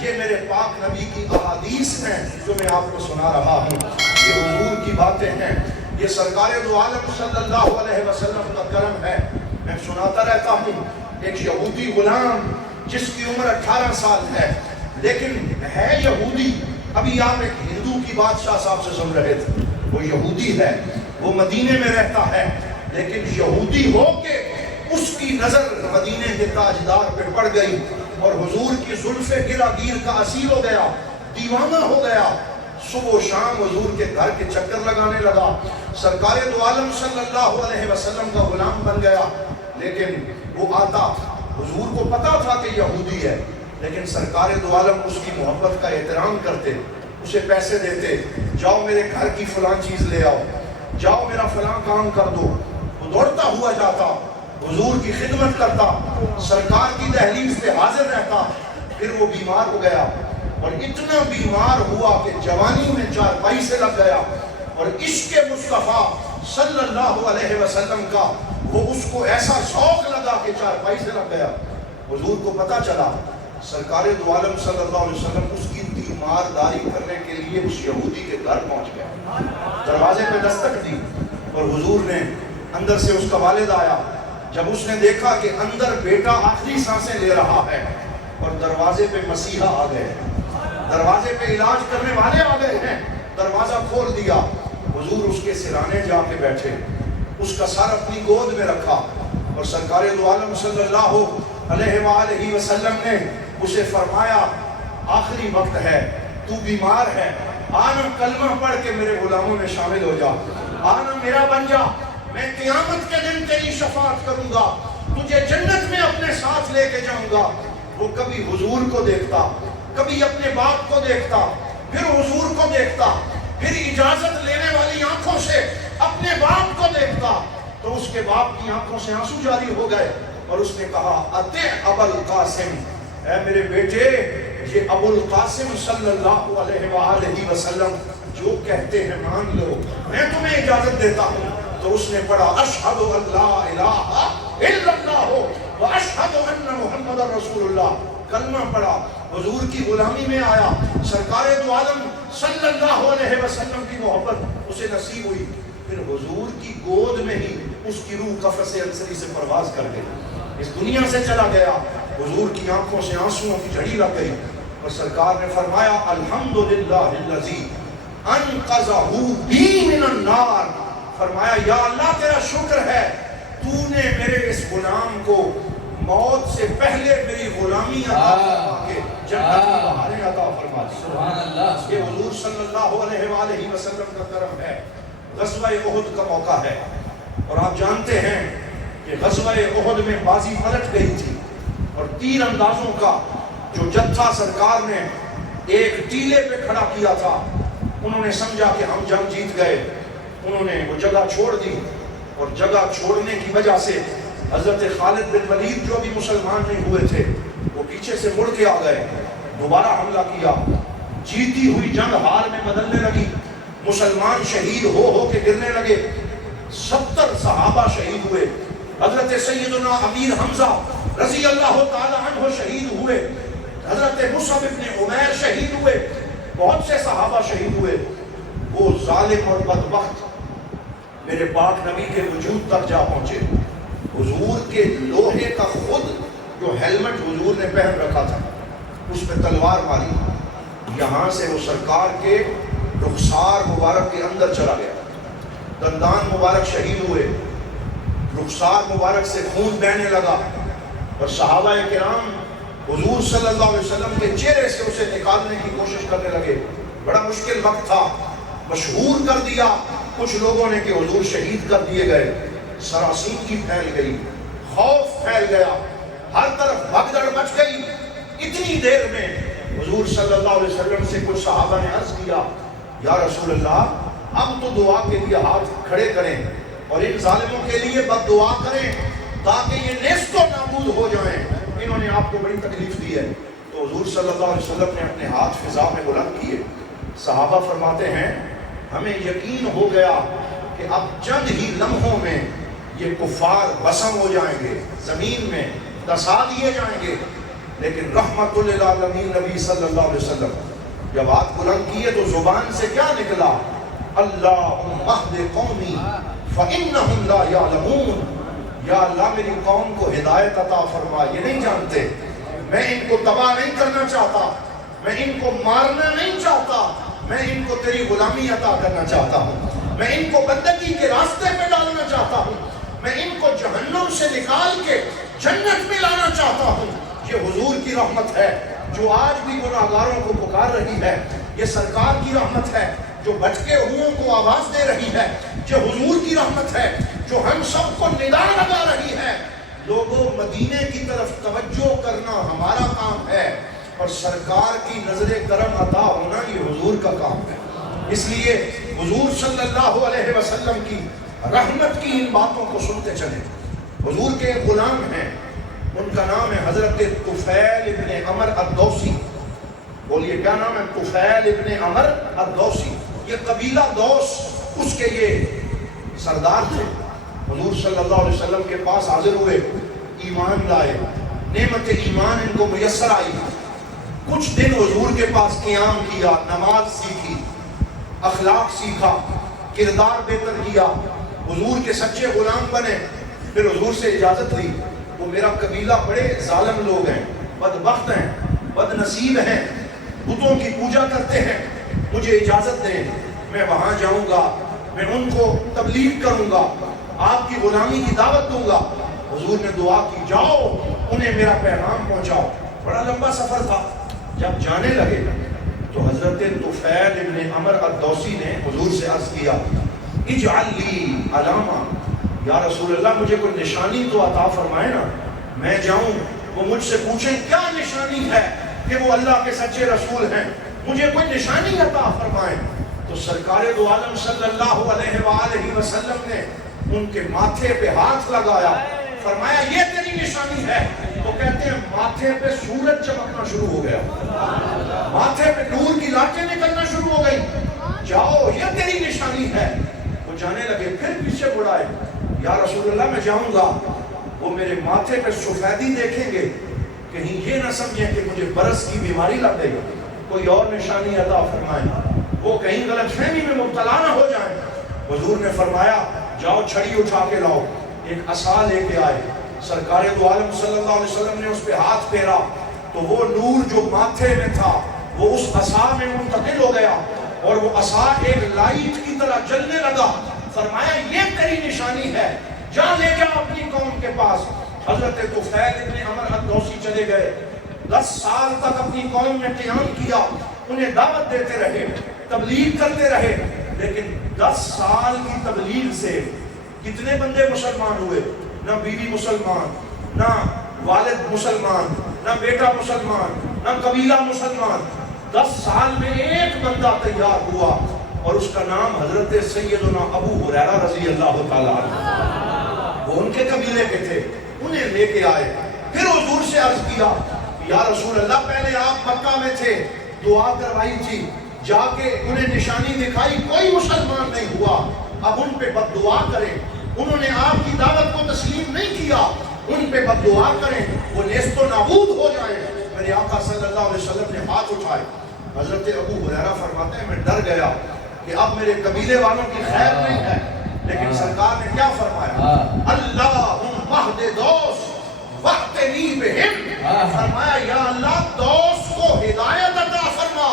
یہ میرے پاک نبی کی احادیث ہیں جو میں آپ کو سنا رہا ہوں۔ یہ حضور کی باتیں ہیں، یہ سرکار دو عالم صلی اللہ علیہ وسلم کا کرم ہے۔ میں سناتا رہتا ہوں، ایک یہودی غلام جس کی عمر 18 سال ہے لیکن ہے یہودی۔ ابھی آپ ایک ہندو کی بادشاہ صاحب سے سن رہے تھے، وہ یہودی ہے، وہ مدینے میں رہتا ہے، لیکن یہودی ہو کے اس کی نظر مدینے کے تاجدار پہ پڑ گئی اور حضور کی زلف گراگیر کا اسیر ہو گیا، دیوانہ ہو گیا۔ صبح و شام حضور کے گھر کے چکر لگانے لگا، سرکار دو عالم صلی اللہ علیہ وسلم کا غلام بن گیا۔ لیکن وہ آتا، حضور کو پتا تھا کہ یہودی ہے، لیکن سرکار دو عالم اس کی محبت کا احترام کرتے، اسے پیسے دیتے، جاؤ میرے گھر کی فلاں چیز لے آؤ، جاؤ میرا فلاں کام کر دو۔ وہ دوڑتا ہوا جاتا، حضور کی خدمت کرتا، سرکار کی دہلیز پہ حاضر رہتا۔ پھر وہ بیمار ہو گیا اور اتنا بیمار ہوا کہ جوانی میں چارپائی سے لگ گیا، اور عشق مصطفیٰ صلی اللہ علیہ وسلم کا وہ اس کو ایسا شوق لگا کہ چارپائی سے لگ گیا۔ حضور کو پتا چلا، سرکار دو عالم صلی اللہ علیہ وسلم اس کی تیمارداری کرنے کے لیے اس یہودی کے گھر پہنچ گیا، دروازے پہ دستک دی اور حضور نے اندر سے اس کا والد آیا۔ جب اس نے دیکھا کہ اندر بیٹا آخری سانسیں لے رہا ہے اور دروازے پہ مسیحا آ گئے، دروازے پہ علاج کرنے والے آ گئے ہیں، دروازہ کھول دیا، حضور اس کے سرانے جا کے بیٹھے، اس کا سر اپنی گود میں رکھا اور سرکار دو عالم صلی اللہ علیہ وآلہ وسلم نے اسے فرمایا آخری وقت ہے، تو بیمار ہے، آنا کلمہ پڑھ کے میرے غلاموں میں شامل ہو جا، آنا میرا بن جا، میں قیامت کے دن تیری شفاعت کروں گا، تجھے جنت میں اپنے ساتھ لے کے جاؤں گا۔ وہ کبھی حضور کو دیکھتا، کبھی اپنے باپ کو دیکھتا، پھر حضور کو دیکھتا، پھر اجازت لینے والی آنکھوں سے اپنے باپ کو دیکھتا، تو اس کے باپ کی آنکھوں سے آنسو جاری ہو گئے اور اس نے کہا اطع ابا القاسم، اے میرے بیٹے یہ ابو القاسم صلی اللہ علیہ وآلہ وسلم جو کہتے ہیں مان لو، میں تمہیں اجازت دیتا ہوں. تو اس نے پڑھا اشہد ان لا الہ الا اللہ واشہد ان محمد رسول اللہ، کلمہ پڑھا، حضور کی غلامی میں آیا، سرکار دو عالم صلی اللہ علیہ وسلم کی محبت اسے نصیب ہوئی. پھر حضور کی گود میں ہی اس کی روح قفس انصری سے پرواز کر گئی، اس دنیا سے چلا گیا. حضور کی آنکھوں سے آنسوؤں کی جھڑی لگ گئی اور سرکار نے فرمایا الحمدللہ الذی انقذہ بی من النار. فرمایا یا اللہ تیرا شکر ہے تو نے میرے اس غلام کو موت سے پہلے میری غلامی عطا فرما کے جنت کی بہاریں عطا فرما دی. سبحان اللہ. یہ حضور صلی اللہ علیہ وآلہ وسلم کا کرم ہے. غزوہ احد کا موقع ہے اور آپ جانتے ہیں کہ غزوہ احد میں بازی پلٹ گئی تھی اور تیر اندازوں کا جو جتھا سرکار نے ایک ٹیلے پہ کھڑا کیا تھا، انہوں نے سمجھا کہ ہم جنگ جیت گئے. انہوں نے وہ جگہ چھوڑ دی اور جگہ چھوڑنے کی وجہ سے حضرت خالد بن ولید جو بھی مسلمان نہیں ہوئے تھے وہ پیچھے سے مڑ کے آ گئے، دوبارہ حملہ کیا. جیتی ہوئی جنگ ہار میں بدلنے لگی، مسلمان شہید ہو کے گرنے لگے. 70 صحابہ شہید ہوئے. حضرت سیدنا امیر حمزہ رضی اللہ تعالی عنہ شہید ہوئے، حضرت مصعب ابن عمیر شہید ہوئے، بہت سے صحابہ شہید ہوئے. وہ ظالم اور بدبخت میرے پاک نبی کے وجود تک جا پہنچے. حضور کے لوہے کا خود جو ہیلمٹ حضور نے پہن رکھا تھا اس پہ تلوار ماری، یہاں سے وہ سرکار کے رخسار مبارک کے اندر چلا گیا. دندان مبارک شہید ہوئے، رخسار مبارک سے خون بہنے لگا اور صحابہ کرام حضور صلی اللہ علیہ وسلم کے چہرے سے اسے نکالنے کی کوشش کرنے لگے. بڑا مشکل وقت تھا. مشہور کر دیا کچھ لوگوں نے کہ حضور شہید کر دیے گئے. سراسیمگی پھیل گئی، خوف پھیل گیا، ہر طرف بھگدڑ مچ گئی. اتنی دیر میں حضور صلی اللہ علیہ وسلم سے کچھ صحابہ نے عرض کیا یا رسول اللہ اب تو دعا کے لیے ہاتھ کھڑے کریں اور ان ظالموں کے لیے بد دعا کریں تاکہ یہ نیست و نابود ہو جائیں، انہوں نے آپ کو بڑی تکلیف دی ہے. تو حضور صلی اللہ علیہ وسلم نے اپنے ہاتھ فضا میں بلند کیے. صحابہ فرماتے ہیں ہمیں یقین ہو گیا کہ اب چند ہی لمحوں میں یہ کفار بسم ہو جائیں گے، زمین میں دسا دیے جائیں گے. لیکن رحمت للعالمین نبی صلی اللہ علیہ وسلم جب ہاتھ بلند کیے تو زبان سے کیا نکلا؟ اللہم اہد قومی فإنہم لا یعلمون. یا اللہ میری قوم کو ہدایت عطا فرما، یہ نہیں جانتے. میں ان کو تباہ نہیں کرنا چاہتا، میں ان کو مارنا نہیں چاہتا، میں ان کو تیری غلامی عطا کرنا چاہتا ہوں، میں ان کو بندگی کے راستے پہ ڈالنا چاہتا ہوں، میں ان کو جہنم سے نکال کے جنت میں لانا چاہتا ہوں. یہ حضور کی رحمت ہے جو آج بھی گناہگاروں کو پکار رہی ہے. یہ سرکار کی رحمت ہے جو بھٹکے ہوئوں کو آواز دے رہی ہے. یہ حضور کی رحمت ہے جو ہم سب کو ندا لگا رہی ہے. لوگوں مدینے کی طرف توجہ کرنا ہمارا کام ہے اور سرکار کی نظر کرم عطا ہونا یہ حضور کا کام ہے. اس لیے حضور صلی اللہ علیہ وسلم کی رحمت کی ان باتوں کو سنتے چلیں. حضور کے غلام ہیں، ان کا نام ہے حضرت طفیل ابن عمر الدوسی. بولیے کیا نام ہے؟ طفیل ابن عمر الدوسی. یہ قبیلہ دوس اس کے یہ سردار تھے. حضور صلی اللہ علیہ وسلم کے پاس حاضر ہوئے، ایمان لائے، نعمت ایمان ان کو میسر آئی. کچھ دن حضور کے پاس قیام کیا، نماز سیکھی، اخلاق سیکھا، کردار بہتر کیا، حضور کے سچے غلام بنے. پھر حضور سے اجازت لی. وہ میرا قبیلہ بڑے ظالم لوگ ہیں، بدبخت ہیں، بد نصیب ہیں، بتوں کی پوجا کرتے ہیں، مجھے اجازت دیں، میں وہاں جاؤں گا، میں ان کو تبلیغ کروں گا، آپ کی غلامی کی دعوت دوں گا. حضور نے دعا کی جاؤ انہیں میرا پیغام پہنچاؤ. بڑا لمبا سفر تھا. جب جانے لگے تو حضرت طفیل ابن عمر الدوسی نے حضور سے عرض کیا اجعل لی علامہ، یا رسول اللہ مجھے کوئی نشانی تو عطا فرمائے نا، میں جاؤں وہ مجھ سے پوچھیں کیا نشانی ہے کہ وہ اللہ کے سچے رسول ہیں، مجھے کوئی نشانی عطا فرمائیں. تو سرکار دو عالم صلی اللہ علیہ وآلہ وسلم نے ان کے ماتھے پہ ہاتھ لگایا، فرمایا یہ تیری نشانی ہے. تو کہتے ہیں ماتھے پہ سورج چمکنا شروع ہو گیا. ماتھے پہ نور کی لاٹیں نکلنا شروع ہو گئی. جاؤ یہ تیری نشانی ہے. وہ جانے لگے. پھر پیچھے بڑھائے. یا رسول اللہ میں جاؤں گا, وہ میرے ماتھے پہ سفیدی دیکھیں گے, کہیں یہ نہ سمجھیں کہ مجھے برس کی بیماری لگ گئی, کوئی اور نشانی عطا فرمائیں, وہ کہیں غلط فہمی میں مبتلا نہ ہو جائیں. حضور نے فرمایا جاؤ چھڑی اٹھا کے لاؤ. ایک عصا لے کے آئے. سرکار دو عالم صلی اللہ علیہ وسلم نے اس پہ ہاتھ پھیرا تو وہ نور جو ماتھے میں تھا وہ اس عصا میں منتقل ہو گیا, اور وہ عصا ایک لائٹ کی طرح جلنے لگا. فرمایا یہ تیری نشانی ہے, جا لے جا اپنی قوم کے پاس. حضرت طفیل ابن عمر الدوسی چلے گئے. 10 سال تک اپنی قوم میں قیام کیا, انہیں دعوت دیتے رہے, تبلیغ کرتے رہے. لیکن 10 سال کی تبلیغ سے کتنے بندے مسلمان ہوئے؟ نہ بیوی مسلمان, نہ والد مسلمان, نہ بیٹا مسلمان, نہ قبیلہ مسلمان. 10 سال میں ایک بندہ تیار ہوا, اور اس کا نام حضرت سیدنا ابو ہریرہ رضی اللہ تعالیٰ عنہ. وہ ان کے قبیلے کے تھے, انہیں لے کے آئے. پھر حضور سے عرض کیا یا رسول اللہ پہلے آپ مکہ میں تھے, دعا کروائی تھی, جا کے انہیں نشانی دکھائی, کوئی مسلمان نہیں ہوا, اب ان پہ بد دعا کریں. انہوں نے آپ کی دعوت کو تسلیم نہیں کیا, ان پہ بد دعا کریں, وہ نیست و نابود ہو جائیں. میرے آقا صلی اللہ علیہ وسلم نے ہاتھ اٹھائے. حضرت ابو ہریرہ فرماتے ہیں میں ڈر گیا کہ اب میرے قبیلے والوں کی خیر نہیں ہے. لیکن سرکار نے کیا فرمایا؟ اللہم اہد دوس واہدنی بہم. فرمایا یا اللہ دوس کو ہدایت عطا فرما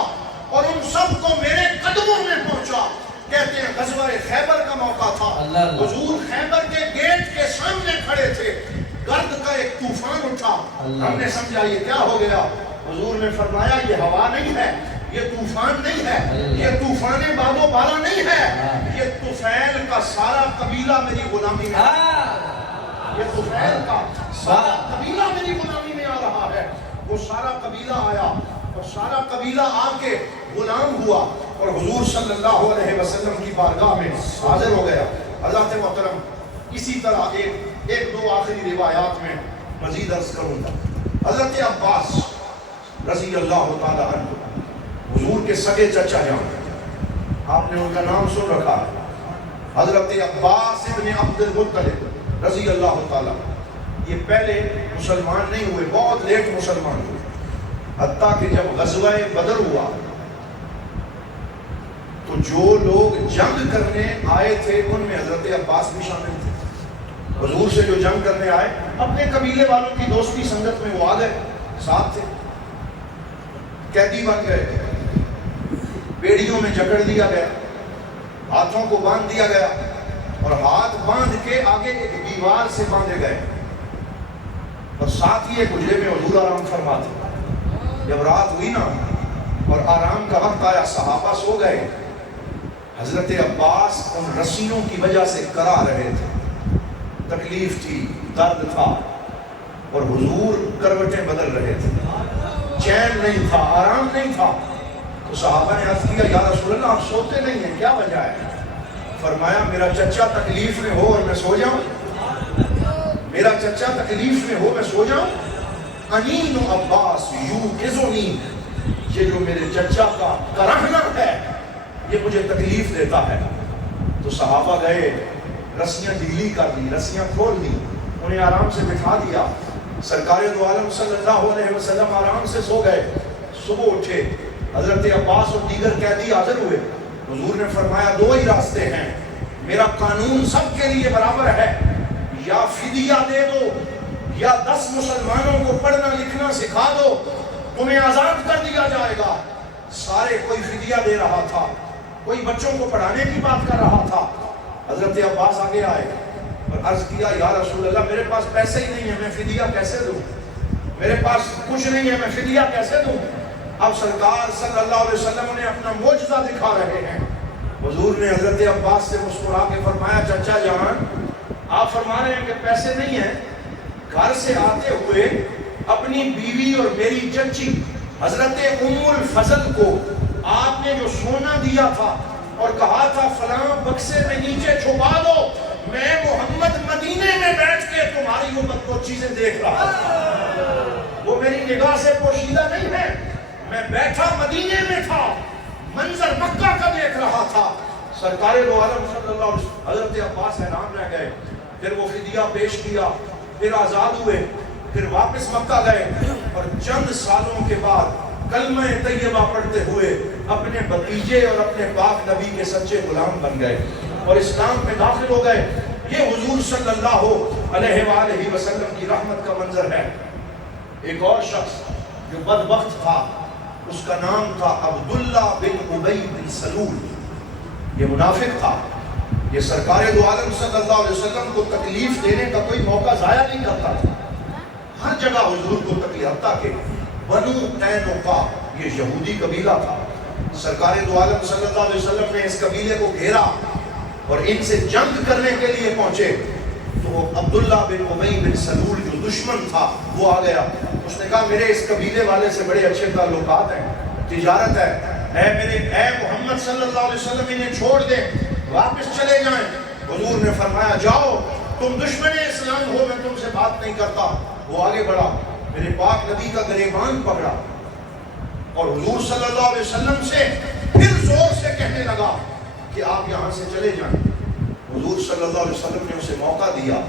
اور ان سب کو میرے قدموں میں پہنچا. کہتے ہیں غزوہ خیبر کا موقع تھا, حضور خیبر کے گیٹ کے سامنے کھڑے تھے, گرد کا ایک طوفان اٹھا. ہم نے سمجھا یہ کیا ہو گیا؟ حضور نے فرمایا یہ ہوا نہیں ہے, یہ طوفان نہیں ہے, یہ طوفان باد و بالا نہیں ہے, یہ طفیل کا سارا قبیلہ میری غلامی میں, یہ طفیل کا سارا قبیلہ میری غلامی میں آ رہا ہے. وہ سارا قبیلہ آیا اور سارا قبیلہ آ کے غلام ہوا, اور حضور صلی اللہ علیہ وسلم کی بارگاہ میں حاضر ہو گیا. حضرت محترم اسی طرح ایک دو آخری روایات میں مزید عرض کروں گا. حضرت عباس رضی اللہ تعالی عنہ حضور کے سگے چچا جان, آپ نے ان کا نام سن رکھا ہے, حضرت عباس ابن عبد المطلب رضی اللہ تعالی. یہ پہلے مسلمان نہیں ہوئے, بہت لیٹ مسلمان ہوئے, حتیٰ کہ جب غزوہ بدر ہوا تو جو لوگ جنگ کرنے آئے تھے ان میں حضرت عباس بھی شامل تھے. حضور سے جو جنگ کرنے آئے اپنے قبیلے والوں کی دوستی سنگت میں وہ آ گئے, ساتھ تھے, قیدی بن گئے, بیڑیوں میں جکڑ دیا گیا, ہاتھوں کو باندھ دیا گیا, اور ہاتھ باندھ کے آگے ایک دیوار سے باندھے گئے, اور ساتھ ہی ایک حجرے میں حضور آرام فرماتے. جب رات ہوئی نا اور آرام کا وقت آیا, صحابہ سو گئے, حضرت عباس ان رسیوں کی وجہ سے کرا رہے تھے, تکلیف تھی, درد تھا, اور حضور کروٹیں بدل رہے تھے, چین نہیں تھا, آرام نہیں تھا. تو صحابہ نے عرض کیا یا رسول اللہ آپ سوتے نہیں ہیں, کیا وجہ ہے؟ فرمایا میرا چچا تکلیف میں ہو اور میں سو جاؤں, میرا چچا تکلیف میں ہو میں سو جاؤں. انین عباس یوقظنی, یہ جو میرے چچا کا کرہنا ہے یہ مجھے تکلیف دیتا ہے. تو صحابہ گئے, رسیاں ڈھیلی کر دی, رسیاں کھول دی, انہیں آرام سے بٹھا دیا. سرکار دو عالم صلی اللہ علیہ وسلم آرام سے سو گئے. صبح اٹھے, حضرت عباس اور دیگر قیدی حاضر ہوئے. حضور نے فرمایا دو ہی راستے ہیں, میرا قانون سب کے لیے برابر ہے, یا فدیہ دے دو یا 10 مسلمانوں کو پڑھنا لکھنا سکھا دو, تمہیں آزاد کر دیا جائے گا. سارے کوئی فدیہ دے رہا تھا, کوئی بچوں کو پڑھانے کی بات کر رہا تھا. حضرت عباس آگے آئے اور عرض کیا یا رسول اللہ میرے پاس پیسے ہی نہیں ہیں, میں فدیہ کیسے دوں, میرے پاس کچھ نہیں ہے, میں فدیہ کیسے دوں. اب سرکار صلی اللہ علیہ وسلم نے اپنا معجزہ دکھا رہے ہیں. حضور نے حضرت عباس سے مسکرا کے فرمایا چچا جان آپ فرما رہے ہیں کہ پیسے نہیں ہیں, گھر سے آتے ہوئے اپنی بیوی اور میری چچی حضرت ام الفضل کو آپ نے جو سونا دیا تھا اور کہا تھا فلاں بکسے میں نیچے چھپا دو, میں محمد مدینے میں بیٹھ کے تمہاری امت کو چیزیں دیکھ رہا تھا, وہ میری نگاہ سے پوشیدہ نہیں ہے, میں بیٹھا مدینے میں تھا، منظر مکہ کا دیکھ رہا تھا، سرکار دو عالم صلی اللہ علیہ وسلم حضرت عباس حیران رہ گئے، پھر وہ فدیہ پیش کیا، پھر آزاد ہوئے، پھر واپس مکہ گئے، اور چند سالوں کے بعد کلمہ طیبہ پڑھتے ہوئے اپنے بھتیجے اور اپنے پاک نبی کے سچے غلام بن گئے اور اسلام میں داخل ہو گئے۔ یہ حضور صلی اللہ علیہ وآلہ وسلم کی رحمت کا منظر ہے۔ ایک اور شخص جو بدبخت تھا، اس کا نام تھا عبداللہ بن ابی بن سلول، یہ منافق تھا، یہ سرکار دو عالم صلی اللہ علیہ وسلم کو تکلیف دینے کا کوئی موقع ضائع نہیں کرتا تھا، ہر جگہ حضور کو تکلیف، حتیٰ کہ بنو قینقاع یہ یہودی قبیلہ تھا، سرکار دو عالم صلی اللہ علیہ وسلم نے اس قبیلے کو گھیرا اور ان سے جنگ کرنے کے لیے پہنچے، تو عبداللہ بن ابی بن سلول جو دشمن تھا وہ آ گیا، اس نے کہا میرے اس قبیلے والے سے بڑے اچھے تعلقات ہیں، تجارت ہے، اے محمد صلی اللہ علیہ وسلم انہیں چھوڑ دیں، واپس چلے جائیں۔ حضور نے فرمایا جاؤ، تم دشمن اسلام ہو، میں تم سے بات نہیں کرتا۔ وہ آگے بڑھا، میرے پاک نبی کا گریبان پکڑا اور حضور صلی اللہ علیہ وسلم سے پھر زور سے کہنے لگا کہ آپ یہاں سے چلے جائیں۔ حضور صلی اللہ علیہ وسلم نے اسے موقع دیا،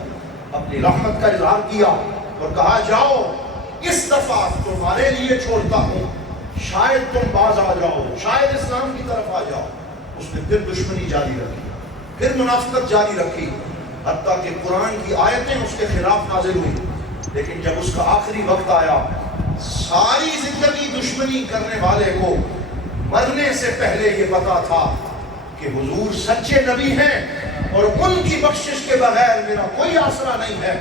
اپنی رحمت کا اظہار کیا اور کہا جاؤ، اس دفعہ تمہارے لیے چھوڑتا ہوں، شاید تم باز آ جاؤ، شاید اسلام کی طرف آ جاؤ۔ اس نے پھر دشمنی جاری رکھی، پھر منافقت جاری رکھی، حتیٰ کہ قرآن کی آیتیں اس کے خلاف نازل ہوئی، لیکن جب اس کا آخری وقت آیا، ساری زندگی دشمنی کرنے والے کو مرنے سے پہلے یہ پتا تھا کہ حضور سچے نبی ہیں اور ان کی بخشش کے بغیر میرا کوئی آسرا نہیں ہے،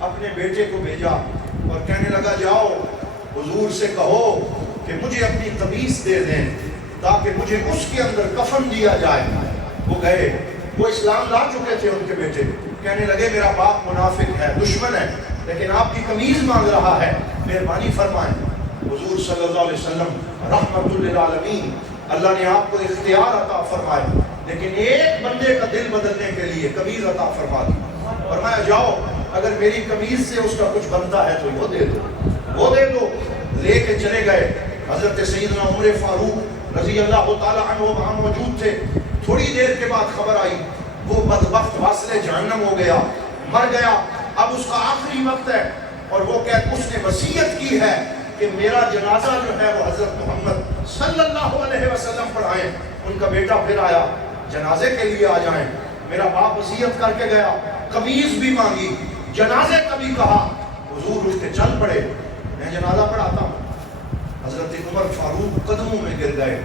اپنے بیٹے کو بھیجا اور کہنے لگا جاؤ حضور سے کہو کہ مجھے اپنی قمیص دے دیں تاکہ مجھے اس کے اندر کفن دیا جائے۔ وہ گئے، وہ اسلام لا چکے تھے ان کے بیٹے، کہنے لگے میرا باپ منافق ہے، دشمن ہے، لیکن آپ کی قمیض مانگ رہا ہے، مہربانی فرمائیں۔ حضور صلی اللہ علیہ وسلم رحمت للعالمین، اللہ نے آپ کو اختیار عطا فرمایا، لیکن ایک بندے کا دل بدلنے کے لیے قمیض عطا فرما دی، فرمایا جاؤ اگر میری قمیض سے اس کا کچھ بنتا ہے تو وہ دے دو، وہ دے دو۔ لے کے چلے گئے، حضرت سیدنا عمر فاروق رضی اللہ تعالیٰ عنہ وہاں موجود تھے۔ تھوڑی دیر کے بعد خبر آئی وہ بدبخت واصل جہنم ہو گیا، مر گیا، اب اس کا آخری وقت ہے، اور وہ اس نے وصیت کی ہے کہ میرا جنازہ جو ہے وہ حضرت محمد صلی اللہ علیہ وسلم پڑھائیں۔ ان کا بیٹا پھر آیا، جنازے کے لیے آ جائیں، میرا باپ وصیت کر کے گیا، قمیض بھی مانگی، جنازے کا بھی کہا، حضور اٹھ کے چل پڑے، میں جنازہ پڑھاتا ہوں۔ حضرت عمر فاروق قدموں میں گر گئے،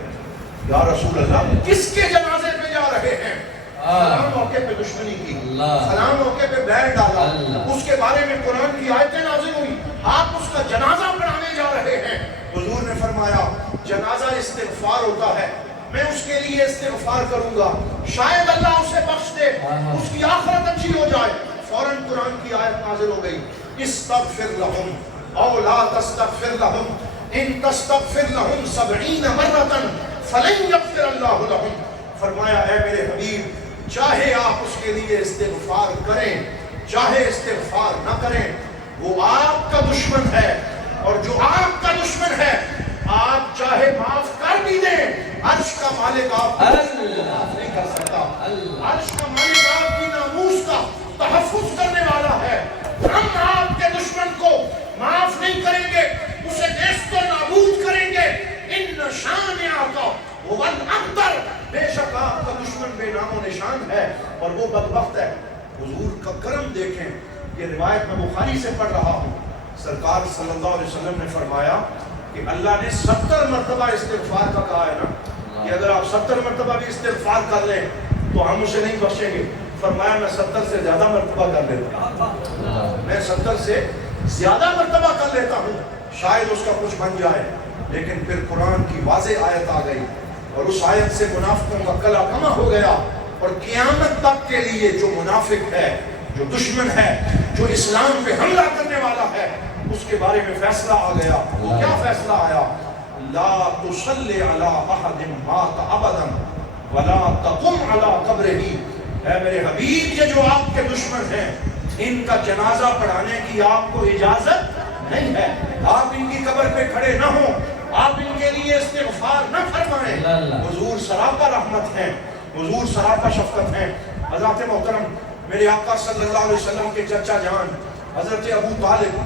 یا رسول اللہ کس کے جنازے پہ جا رہے ہیں؟ فلاں موقع پہ دشمنی کی، فلاں موقع پہ بیر ڈالا، اس کے بارے میں قرآن کی آیتیں نازل ہوئی، آپ اس کا جنازہ پڑھانے جا رہے ہیں۔ حضور نے فرمایا جنازہ استغفار ہوتا ہے، میں اس کے لیے استغفار کروں گا، شاید اللہ اسے بخش دے، اس کی آخرت اچھی ہو جائے۔ فوراً قرآن کی آیت نازل ہو گئی، استغفر لہم او لا تستغفر لہم ان تستغفر لہم 70 مرۃ فلن یغفر اللہ لہم۔ فرمایا اے میرے حبیب، چاہے آپ اس کے لیے استغفار کریں، چاہے استغفار نہ کریں، وہ آپ کا دشمن ہے، اور جو آپ کا دشمن ہے آپ چاہے معاف کر بھی دیں، عرش کا مالک آپ کو معاف نہیں کر سکتا۔ عرش کا مالک آپ کی ناموس کا تحفظ کرنے والا ہے، ہم آپ کے دشمن کو معاف نہیں کریں گے، اسے نیست و نابود کریں گے۔ ان شانئک هو الابتر، بے شک آپ کا دشمن بے نام و نشان ہے اور وہ بدبخت ہے۔ حضور کا کرم دیکھیں، یہ روایت میں بخاری سے پڑھ رہا ہوں، سرکار صلی اللہ علیہ وسلم نے فرمایا کہ اللہ نے 70 مرتبہ استغفار کا کہا ہے نا، کہ اگر آپ 70 مرتبہ بھی استغفار کر لیں تو ہم اسے نہیں بخشیں گے۔ فرمایا میں 70 سے زیادہ مرتبہ کر لیتا ہوں، میں 70 سے زیادہ مرتبہ کر لیتا ہوں، شاید اس کا کچھ بن جائے۔ لیکن پھر قرآن کی واضح آیت آ گئی اور اس آیت سے منافقوں کا کلا کما ہو گیا، اور قیامت تک کے لیے جو منافق ہے، جو دشمن ہے، جو اسلام پہ حملہ کرنے والا ہے، اس کے بارے میں فیصلہ آ گیا۔ وہ کیا فیصلہ آیا؟ لا تصلی علی احد مات ابدا ولا تقم علی قبرہ۔ اے میرے حبیب، یہ جو آپ کے دشمن ہیں ان کا جنازہ پڑھانے کی آپ کو اجازت نہیں ہے، آپ ان کی قبر پہ کھڑے نہ ہوں، آپ ان کے لیے استغفار نہ فرمائیں. حضور سراپا رحمت ہیں, حضور سراپا شفقت ہیں. حضرات محترم, میرے آقا صلی اللہ علیہ وسلم کے چچا جان حضرت ابو طالب,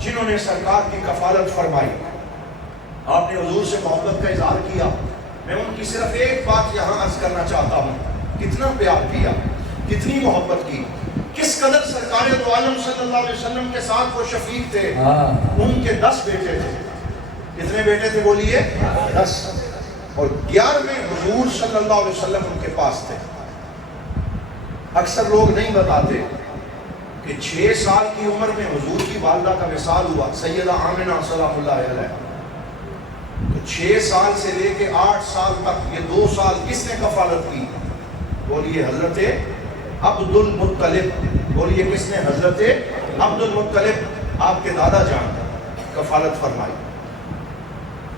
جنہوں نے سرکار کی کفالت فرمائی, آپ نے حضور سے محبت کا اظہار کیا. میں ان کی صرف ایک بات یہاں عرض کرنا چاہتا ہوں, کتنا پیار کیا, کتنی محبت کی, کس قدر سرکار دو عالم صلی اللہ علیہ وسلم کے ساتھ وہ شفیق تھے. ان کے 10 بیٹے تھے. کتنے بیٹے تھے بولیے؟ 10. اور 11ویں حضور صلی اللہ علیہ وسلم ان کے پاس تھے. اکثر لوگ نہیں بتاتے کہ 6 سال کی عمر میں حضور کی والدہ کا وصال ہوا, سیدہ آمنہ سلام اللہ علیہ. تو 6 سال سے لے کے 8 سال تک یہ 2 سال کس نے کفالت کی؟ بولیے حضرت عبد المطلب. بولیے کس نے؟ حضرت عبد المطلب, آپ کے دادا جان کفالت فرمائی.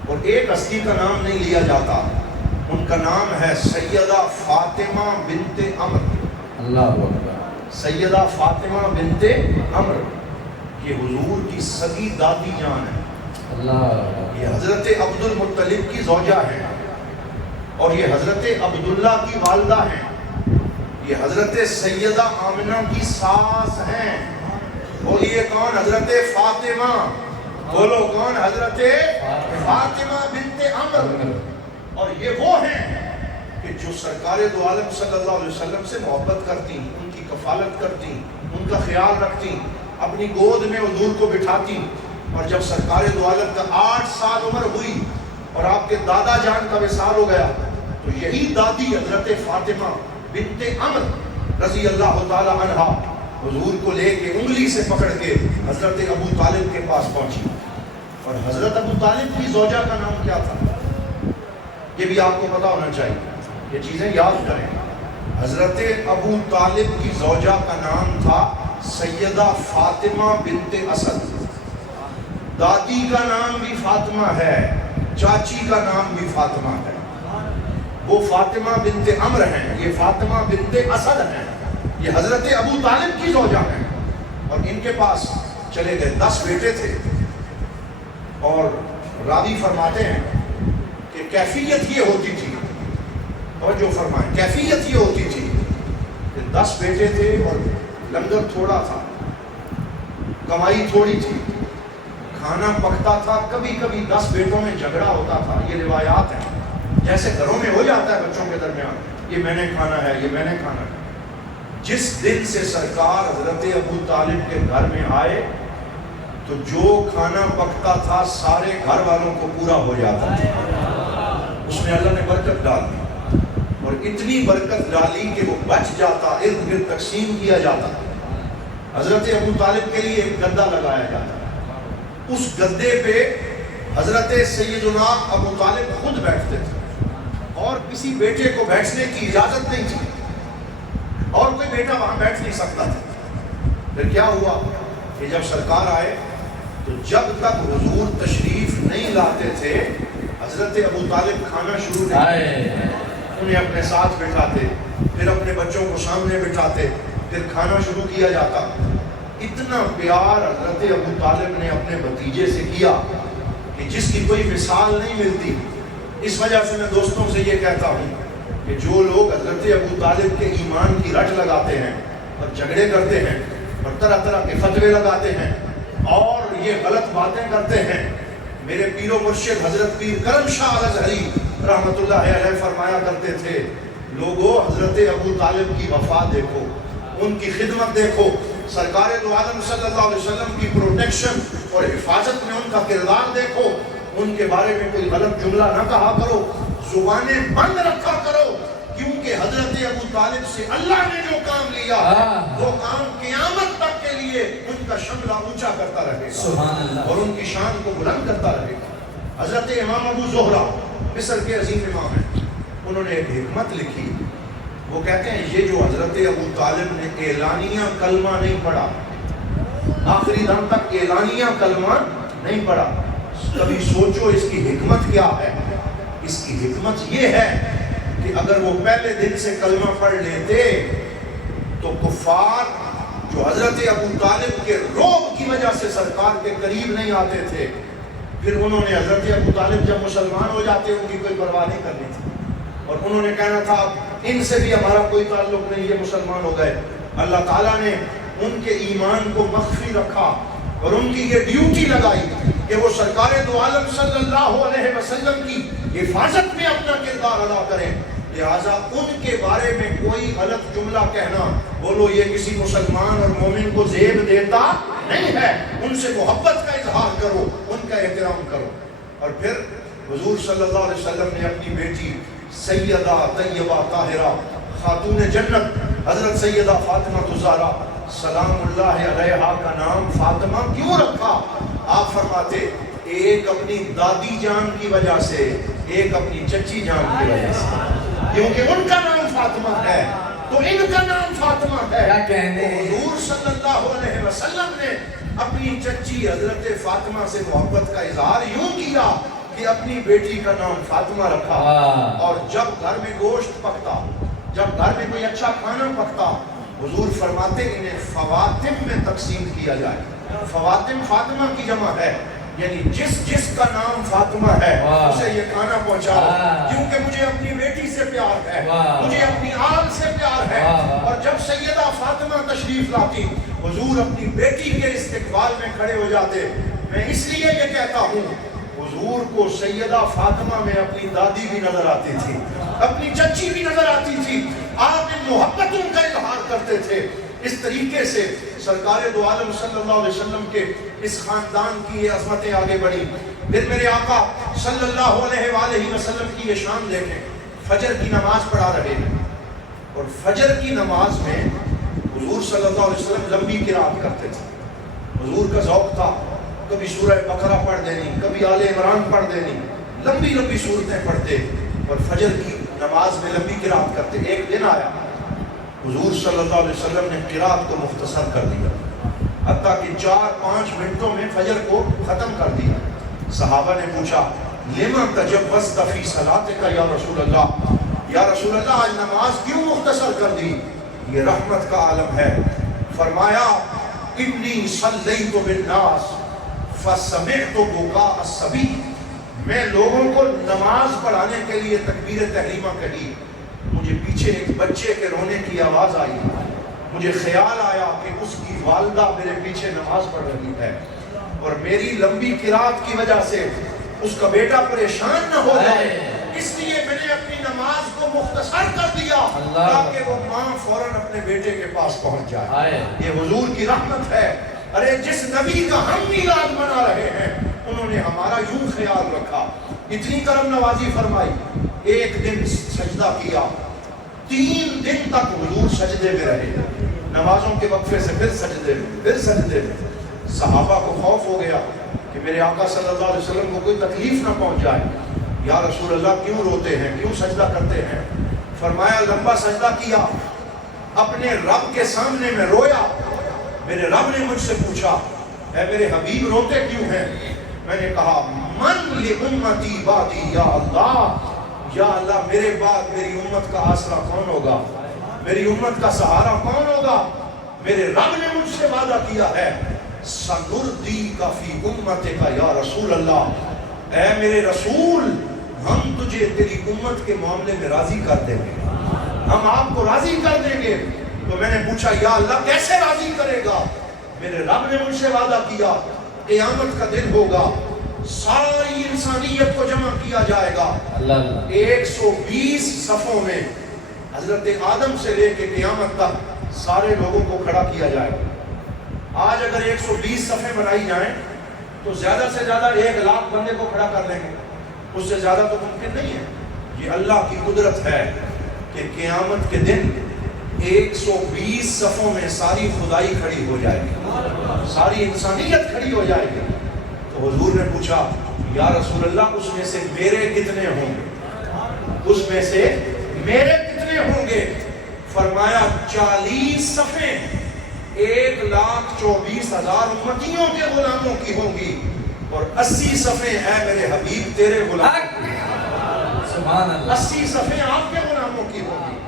اور ایک ہستی کا نام نہیں لیا جاتا, ان کا نام ہے سیدہ فاطمہ بنت عمر. اللہ اکبر. سیدہ فاطمہ بنت عمر, یہ حضور کی سگی دادی جان ہے. اللہ. یہ حضرت عبد المطلب کی زوجہ ہے, اور یہ حضرت عبداللہ کی والدہ ہیں. یہ حضرت سیدہ آمنہ کی ساس ہیں. بولیے کون؟ حضرت فاطمہ. بولو کون؟ حضرت فاطمہ بنت عمر. اور یہ وہ ہیں کہ جو سرکار دو عالم صلی اللہ علیہ وسلم سے محبت کرتی, ان کی کفالت کرتی, ان کا خیال رکھتی, اپنی گود میں حضور کو بٹھاتی. اور جب سرکار دو عالم کا 8 سال عمر ہوئی اور آپ کے دادا جان کا وصال ہو گیا, تو یہی دادی حضرت فاطمہ بنت عمر رضی اللہ تعالی عنہا حضور کو لے کے انگلی سے پکڑ کے حضرت ابو طالب کے پاس پہنچی. اور حضرت ابو طالب کی زوجہ کا نام کیا تھا؟ یہ بھی آپ کو پتا ہونا چاہیے, یہ چیزیں یاد کریں. حضرت ابو طالب کی زوجہ کا نام تھا سیدہ فاطمہ بنت اسد. دادی کا نام بھی فاطمہ ہے, چاچی کا نام بھی فاطمہ ہے. وہ فاطمہ بنت عمر ہیں, یہ فاطمہ بنت اسد ہیں, یہ حضرت ابو طالب کی زوجہ ہیں. اور ان کے پاس چلے گئے. 10 بیٹے تھے. اور راوی فرماتے ہیں کہ کیفیت یہ ہوتی تھی, اور جو فرمائیں کیفیت یہ ہوتی تھی کہ 10 بیٹے تھے اور لنگر تھوڑا تھا, کمائی تھوڑی تھی, کھانا پکتا تھا. کبھی کبھی 10 بیٹوں میں جھگڑا ہوتا تھا. یہ روایات ہیں, جیسے گھروں میں ہو جاتا ہے بچوں کے درمیان, یہ میں نے کھانا ہے, یہ میں نے کھانا ہے. جس دن سے سرکار حضرت ابو طالب کے گھر میں آئے تو جو کھانا پکتا تھا سارے گھر والوں کو پورا ہو جاتا تھا. اس میں اللہ نے برکت ڈال دی, اور اتنی برکت ڈالی کہ وہ بچ جاتا, ارد گرد تقسیم کیا جاتا. حضرت ابو طالب کے لیے ایک گدا لگایا جاتا. اس گدے پہ حضرت سیدنا ابو طالب خود بیٹھتے تھے, اور کسی بیٹے کو بیٹھنے کی اجازت نہیں تھی, اور کوئی بیٹا وہاں بیٹھ نہیں سکتا تھا. پھر کیا ہوا کہ جب سرکار آئے تو جب تک حضور تشریف نہیں لاتے تھے حضرت ابو طالب کھانا شروع نہیں, انہیں اپنے ساتھ بٹھاتے, پھر اپنے بچوں کو سامنے بٹھاتے, پھر کھانا شروع کیا جاتا. اتنا پیار حضرت ابو طالب نے اپنے بھتیجے سے کیا کہ جس کی کوئی مثال نہیں ملتی. اس وجہ سے میں دوستوں سے یہ کہتا ہوں کہ جو لوگ حضرت ابو طالب کے ایمان کی رٹ لگاتے ہیں اور جھگڑے کرتے ہیں اور طرح طرح کے فتوے لگاتے ہیں اور یہ غلط باتیں کرتے ہیں, میرے پیر و مرشد حضرت پیر کرم شاہ الازہری رحمت اللہ علیہ فرمایا کرتے تھے, لوگوں حضرت ابو طالب کی وفا دیکھو, ان کی خدمت دیکھو, سرکار دو عالم صلی اللہ علیہ وسلم کی پروٹیکشن اور حفاظت میں ان کا کردار دیکھو. ان کے بارے میں کوئی غلط جملہ نہ کہا کرو, زبانیں بند رکھا کرو, کیونکہ حضرت ابو طالب سے اللہ نے جو کام لیا وہ کام قیامت تک کے لیے ان کا شملہ اونچا کرتا رہے گا اور ان کی شان کو بلند کرتا رہے گا. حضرت امام ابو زہرہ مصر کے عظیم امام ہیں, انہوں نے ایک حکمت لکھی. وہ کہتے ہیں یہ جو حضرت ابو طالب نے اعلانیہ کلمہ نہیں پڑھا, آخری دم تک اعلانیہ کلمہ نہیں پڑھا, کبھی سوچو اس کی حکمت کیا ہے. اس کی حکمت یہ ہے کہ اگر وہ پہلے دن سے کلمہ پڑھ لیتے تو کفار جو حضرت ابو طالب کے روب کی وجہ سے سرکار کے قریب نہیں آتے تھے, پھر انہوں نے حضرت ابو طالب جب مسلمان ہو جاتے ان کی کوئی پرواہ نہیں کرنی تھی، اور انہوں نے کہنا تھا ان سے بھی ہمارا کوئی تعلق نہیں، یہ مسلمان ہو گئے۔ اللہ تعالیٰ نے ان کے ایمان کو مخفی رکھا اور ان کی یہ ڈیوٹی لگائی کہ وہ سرکار دو عالم صلی اللہ علیہ وسلم کی حفاظت میں اپنا کردار ادا کریں، لہٰذا ان کے بارے میں کوئی غلط جملہ کہنا، بولو یہ کسی مسلمان اور مومن کو زیب دیتا نہیں ہے، ان سے محبت کا اظہار کرو، ان کا احترام کرو۔ اور پھر حضور صلی اللہ علیہ وسلم نے اپنی بیٹی سیدہ طیبہ طاہرہ خاتون جنت حضرت سیدہ فاطمہ الزہرا سلام اللہ علیہا کا نام فاطمہ کیوں رکھا؟ آپ فرماتے ایک اپنی دادی جان کی وجہ سے، ایک اپنی چچی جان کی وجہ سے، کیونکہ ان کا نام فاطمہ ہے تو ان کا نام فاطمہ ہے۔ کیا کہنے حضور صلی اللہ علیہ وسلم نے اپنی چچی حضرت فاطمہ سے محبت کا اظہار یوں کیا کہ اپنی بیٹی کا نام فاطمہ رکھا۔ اور جب گھر میں گوشت پکتا، جب گھر میں کوئی اچھا کھانا پکتا، حضور فرماتے انہیں فواتم میں تقسیم کیا جائے۔ فواتم فاطمہ کی جمع ہے، یعنی جس کا نام فاطمہ ہے اسے یہ کھانا پہنچاؤ، کیونکہ مجھے اپنی بیٹی سے پیار ہے، مجھے اپنی آل سے پیار ہے۔ اور جب سیدہ فاطمہ تشریف لاتی، حضور اپنی بیٹی کے استقبال میں کھڑے ہو جاتے۔ میں اس لیے یہ کہتا ہوں حضور کو سیدہ فاطمہ میں اپنی دادی بھی نظر آتی تھی، اپنی چچی بھی نظر آتی تھی، آپ نے محبت ان کا اظہار کرتے تھے۔ اس طریقے سے سرکار دو عالم صلی اللہ علیہ وسلم کے اس خاندان کی یہ عظمتیں آگے بڑھی۔ پھر میرے آقا صلی اللہ علیہ وآلہ وسلم کی یہ شان دیکھیں، فجر کی نماز پڑھا رہے ہیں، اور فجر کی نماز میں حضور صلی اللہ علیہ وسلم لمبی قرات کرتے تھے۔ حضور کا ذوق تھا، کبھی سورہ بقرہ پڑھ دینی، کبھی آل عمران پڑھ دینی، لمبی لمبی صورتیں پڑھتے اور فجر کی نماز میں لمبی قرات کرتے۔ ایک دن آیا حضور صلی اللہ علیہ وسلم نے قرات کو مختصر کر دیا، حتیٰ کہ 4-5 منٹوں میں فجر کو ختم کر دیا۔ صحابہ نے پوچھا لما تجوزت فی صلاتک یا رسول اللہ، یا رسول اللہ آج نماز کیوں مختصر کر دی؟ یہ رحمت کا عالم ہے۔ فرمایا انی صلیت بالناس فسمعت بکاء الصبی، میں لوگوں کو نماز پڑھانے کے لیے تکبیر تحریمہ کہی، مجھے پیچھے ایک بچے کے رونے کی آواز آئی، مجھے خیال آیا کہ اس کی والدہ میرے پیچھے نماز پڑھ رہی ہے، اور میری لمبی قرات کی وجہ سے اس کا بیٹا پریشان نہ ہو جائے، اس لیے میں نے اپنی نماز کو مختصر کر دیا تاکہ وہ ماں فوراً اپنے بیٹے کے پاس پہنچ جائے۔ یہ حضور کی رحمت ہے۔ ارے جس نبی کا ہم میلاد منا رہے ہیں انہوں نے ہمارا یوں خیال رکھا، اتنی کرم نوازی فرمائی۔ ایک دن سجدہ کیا، 3 دن تک حضور سجدے میں رہے، نمازوں کے وقفے سے پھر سجدے میں، پھر سجدے میں۔ صحابہ کو خوف ہو گیا کہ میرے آقا صلی اللہ علیہ وسلم کو کوئی تکلیف نہ پہنچ جائے۔ یا رسول اللہ کیوں روتے ہیں، کیوں سجدہ کرتے ہیں؟ فرمایا لمبا سجدہ کیا، اپنے رب کے سامنے میں رویا۔ میرے رب نے مجھ سے پوچھا اے میرے حبیب روتے کیوں ہیں؟ میں نے کہا من لامتی بعدی یا اللہ، یا اللہ میرے بعد میری امت کا آسرا کون ہوگا، میری امت کا سہارا کون ہوگا؟ میرے رب نے مجھ سے وعدہ کیا ہے سنردیک فی امتک یا رسول اللہ، اے میرے رسول ہم تجھے تیری امت کے معاملے میں راضی کر دیں گے، ہم آپ کو راضی کر دیں گے۔ تو میں نے پوچھا یا اللہ کیسے راضی کرے گا؟ میرے رب نے مجھ سے وعدہ کیا قیامت کا دن ہوگا، ساری انسانیت کو جمع کیا جائے گا، 120 صفوں میں حضرت آدم سے لے کے قیامت تک سارے لوگوں کو کھڑا کیا جائے گا۔ آج اگر 120 صفیں بنائی جائیں تو زیادہ سے زیادہ 1 لاکھ بندے کو کھڑا کر لیں گے، اس سے زیادہ تو ممکن نہیں ہے۔ یہ اللہ کی قدرت ہے کہ قیامت کے دن 120 صفوں میں ساری خدائی کھڑی ہو جائے گی، ساری انسانیت کھڑی ہو جائے گی۔ تو حضور نے پوچھا یا رسول اللہ اس میں سے میرے کتنے ہوں گے، اس میں سے میرے کتنے ہوں گے؟ فرمایا 40 صفیں 1,24,000 امتیوں کے غلاموں کی ہوں گی، اور 80 صفیں اے میرے حبیب تیرے غلاموں کی، سبحان اللہ، 80 صفیں آپ کے غلاموں کی ہوں گی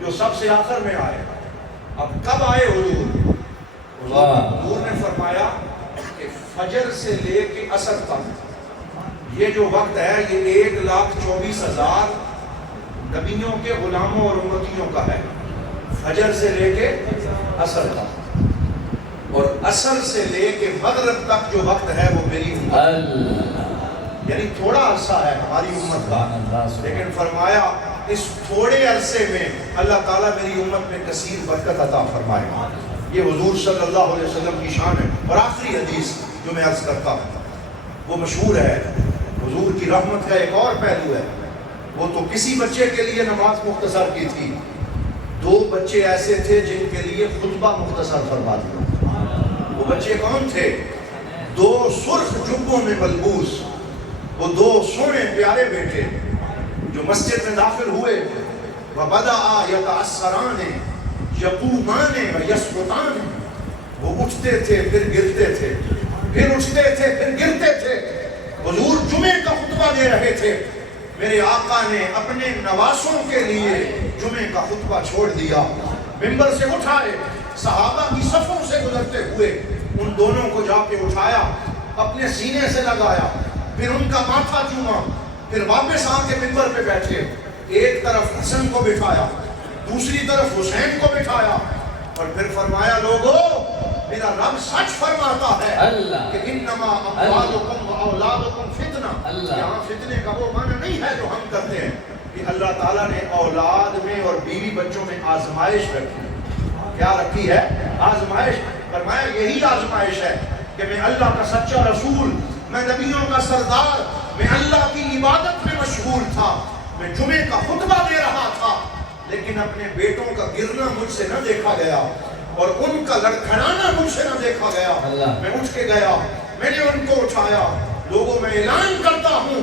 جو سب سے آخر میں آئے۔ اب کب آئے حضور؟ حضور نے فرمایا کہ فجر سے لے کے عصر تک یہ جو وقت ہے یہ 1,24,000 نبیوں کے غلاموں اور امتیوں کا ہے، فجر سے لے کے عصر تک، اور عصر سے لے کے مغرب تک جو وقت ہے وہ میری امت، یعنی تھوڑا عرصہ ہے ہماری امت کا، لیکن فرمایا اس تھوڑے عرصے میں اللہ تعالیٰ میری امت میں کثیر برکت عطا فرمائے. یہ حضور صلی اللہ علیہ وسلم کی شان ہے. اور آخری حدیث جو میں عرض کرتا ہوں وہ مشہور ہے، حضور کی رحمت کا ایک اور پہلو ہے. وہ تو کسی بچے کے لیے نماز مختصر کی تھی، 2 بچے ایسے تھے جن کے لیے خطبہ مختصر فرما دیا. وہ بچے کون تھے؟ 2 سرخ جبوں میں ملبوس وہ 2 سونے پیارے بیٹے جو مسجد میں داخل ہوئے. وَبَدَعَ يَتَعَسَّرَانِ يَقُومَانِ وَيَسْقُطَانِ، وہ اٹھتے تھے پھر گرتے تھے، پھر اٹھتے تھے پھر گرتے تھے. حضور جمعے کا خطبہ دے رہے تھے، میرے آقا نے اپنے نواسوں کے لیے جمعے کا خطبہ چھوڑ دیا، ممبر سے اٹھائے، صحابہ کی صفوں سے گزرتے ہوئے ان دونوں کو جا کے اٹھایا، اپنے سینے سے لگایا، پھر ان کا ماتھا چوما، پھر واپس آ کے ممبر پہ بیٹھے. ایک طرف حسن کو بٹھایا، دوسری طرف حسین کو بٹھایا، اور پھر فرمایا لوگو میرا رب سچ فرماتا ہے کہ انما اموالکم و اولادکم فتنہ. یہاں فتنے کا وہ معنی نہیں ہے جو ہم کرتے ہیں کہ اللہ تعالیٰ نے اولاد میں اور بیوی بچوں میں آزمائش رکھی. کیا رکھی ہے؟ آزمائش. فرمایا یہی آزمائش ہے کہ میں اللہ کا سچا رسول، میں نبیوں کا سردار، میں اللہ کی عبادت میں مشغول تھا، میں جمعے کا خطبہ دے رہا تھا، لیکن اپنے بیٹوں کا گرنا مجھ سے نہ دیکھا گیا اور ان کا لڑکھڑانا مجھ سے نہ دیکھا گیا. میں اٹھ کے گیا، میں نے ان کو اٹھایا. لوگوں میں اعلان کرتا ہوں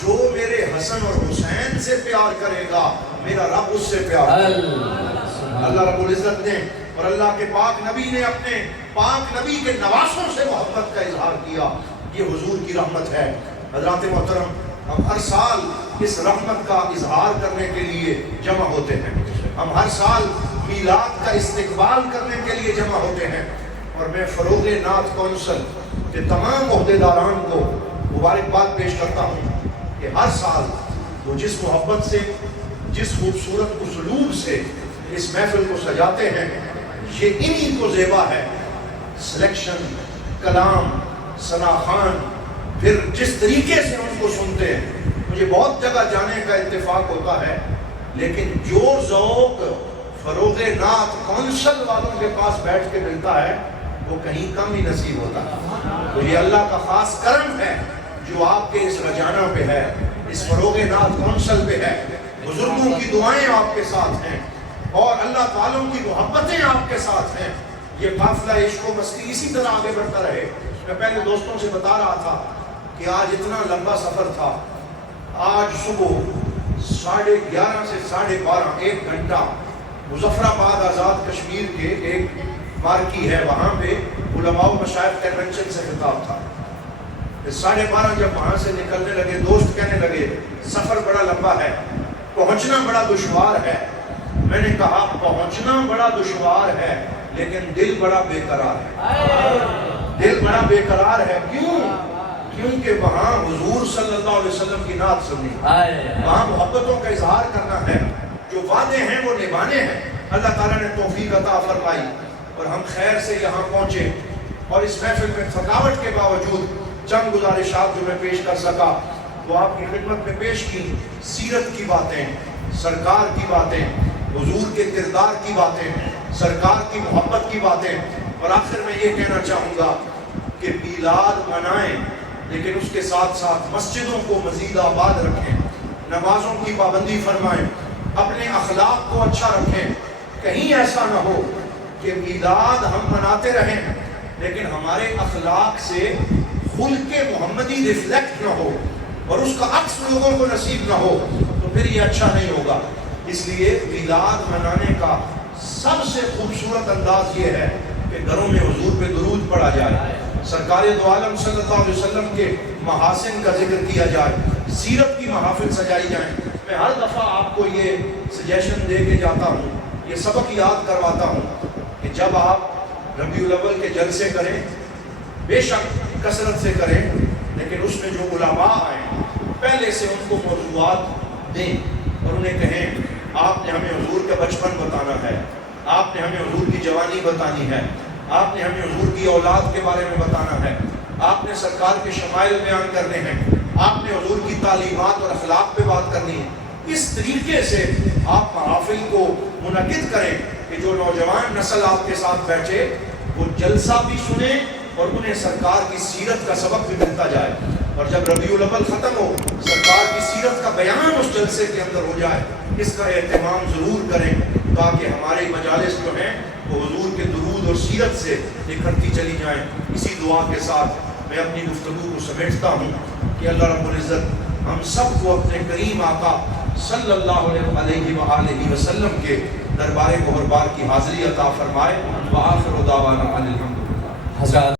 جو میرے حسن اور حسین سے پیار کرے گا میرا رب اس سے پیار کرے گا. اللہ رب العزت نے اور اللہ کے پاک نبی نے اپنے پاک نبی کے نواسوں سے محبت کا اظہار کیا. یہ حضور کی رحمت ہے. حضرات محترم، ہم ہر سال اس رحمت کا اظہار کرنے کے لیے جمع ہوتے ہیں. ہم ہر سال میلاد کا استقبال کرنے کے لیے جمع ہوتے ہیں. اور میں فروغ نعت کونسل کے تمام عہدیداران کو مبارکباد پیش کرتا ہوں کہ ہر سال وہ جس محبت سے، جس خوبصورت اسلوب سے اس محفل کو سجاتے ہیں، یہ انہی کو زیبا ہے. سلیکشن، کلام، ثنا خوان، پھر جس طریقے سے ان کو سنتے ہیں. مجھے بہت جگہ جانے کا اتفاق ہوتا ہے، لیکن جو ذوق فروغ نعت کونسل والوں کے پاس بیٹھ کے ملتا ہے وہ کہیں کم ہی نصیب ہوتا ہے. تو یہ اللہ کا خاص کرم ہے جو آپ کے اس رجانہ پہ ہے، اس فروغ نعت کونسل پہ ہے. بزرگوں کی دعائیں آپ کے ساتھ ہیں اور اللہ تعالیٰ کی محبتیں آپ کے ساتھ ہیں. یہ قافلہ عشق و مستی اسی طرح آگے بڑھتا رہے. میں پہلے دوستوں سے بتا رہا تھا کہ آج اتنا لمبا سفر تھا. آج صبح 11:30 سے 12:30 1 گھنٹہ مظفر آباد آزاد کشمیر کے ایک مارکی ہے، وہاں پہ علماء و مشائخ کنونشن سے خطاب تھا. 12:30 جب وہاں سے نکلنے لگے دوست کہنے لگے سفر بڑا لمبا ہے، پہنچنا بڑا دشوار ہے. میں نے کہا پہنچنا بڑا دشوار ہے لیکن دل بڑا بے قرار ہے. دل بڑا بے قرار ہے. کیوں؟ کیونکہ وہاں حضور صلی اللہ علیہ وسلم کی نعت سننی، وہاں محبتوں کا اظہار کرنا ہے. جو وعدے ہیں وہ نبھانے ہیں. اللہ تعالیٰ نے توفیق عطا فرمائی اور ہم خیر سے یہاں پہنچے. اور اس محفل میں تھکاوٹ کے باوجود چند گزارشات جو میں پیش کر سکا وہ آپ کی خدمت میں پیش کی. سیرت کی باتیں، سرکار کی باتیں، حضور کے کردار کی باتیں، سرکار کی محبت کی باتیں. اور آخر میں یہ کہنا چاہوں گا کہ میلاد منائیں لیکن اس کے ساتھ ساتھ مسجدوں کو مزید آباد رکھیں، نمازوں کی پابندی فرمائیں، اپنے اخلاق کو اچھا رکھیں. کہیں ایسا نہ ہو کہ میلاد ہم مناتے رہیں لیکن ہمارے اخلاق سے خلق محمدی ریفلیکٹ نہ ہو اور اس کا عکس لوگوں کو نصیب نہ ہو تو پھر یہ اچھا نہیں ہوگا. اس لیے میلاد منانے کا سب سے خوبصورت انداز یہ ہے کہ گھروں میں حضور پہ درود پڑھا جائے، سرکار دو عالم صلی اللہ علیہ وسلم کے محاسن کا ذکر کیا جائے، سیرت کی محافل سجائی جائیں. میں ہر دفعہ آپ کو یہ سجیشن دے کے جاتا ہوں، یہ سبق یاد کرواتا ہوں کہ جب آپ ربیع الاول کے جلسے کریں بے شک کثرت سے کریں لیکن اس میں جو علماء آئیں پہلے سے ان کو موضوعات دیں اور انہیں کہیں آپ نے ہمیں حضور کا بچپن بتانا ہے، آپ نے ہمیں حضور کی جوانی بتانی ہے، آپ نے ہمیں حضور کی اولاد کے بارے میں بتانا ہے، آپ نے سرکار کے شمائل بیان کرنے ہیں، آپ نے حضور کی تعلیمات اور اخلاق پہ بات کرنی ہے۔ اس طریقے سے آپ محافل کو منعقد کریں کہ جو نوجوان نسل آپ کے ساتھ بیٹھے وہ جلسہ بھی سنیں اور انہیں سرکار کی سیرت کا سبق بھی ملتا جائے، اور جب ربیع الاول ختم ہو سرکار کی سیرت کا بیان اس جلسے کے اندر ہو جائے۔ اس کا اہتمام ضرور کریں تاکہ ہماری مجالس جو ہیں وہ حضور کے درود اور سیرت سے نکھرتی چلی جائیں۔ اسی دعا کے ساتھ میں اپنی گفتگو کو سمیٹتا ہوں کہ اللہ رب العزت ہم سب کو اپنے کریم آقا صلی اللہ علیہ وآلہ وسلم کے دربار گہربار کی حاضری عطا فرمائے۔ وآخر دعوانا ان الحمدللہ۔ حضرات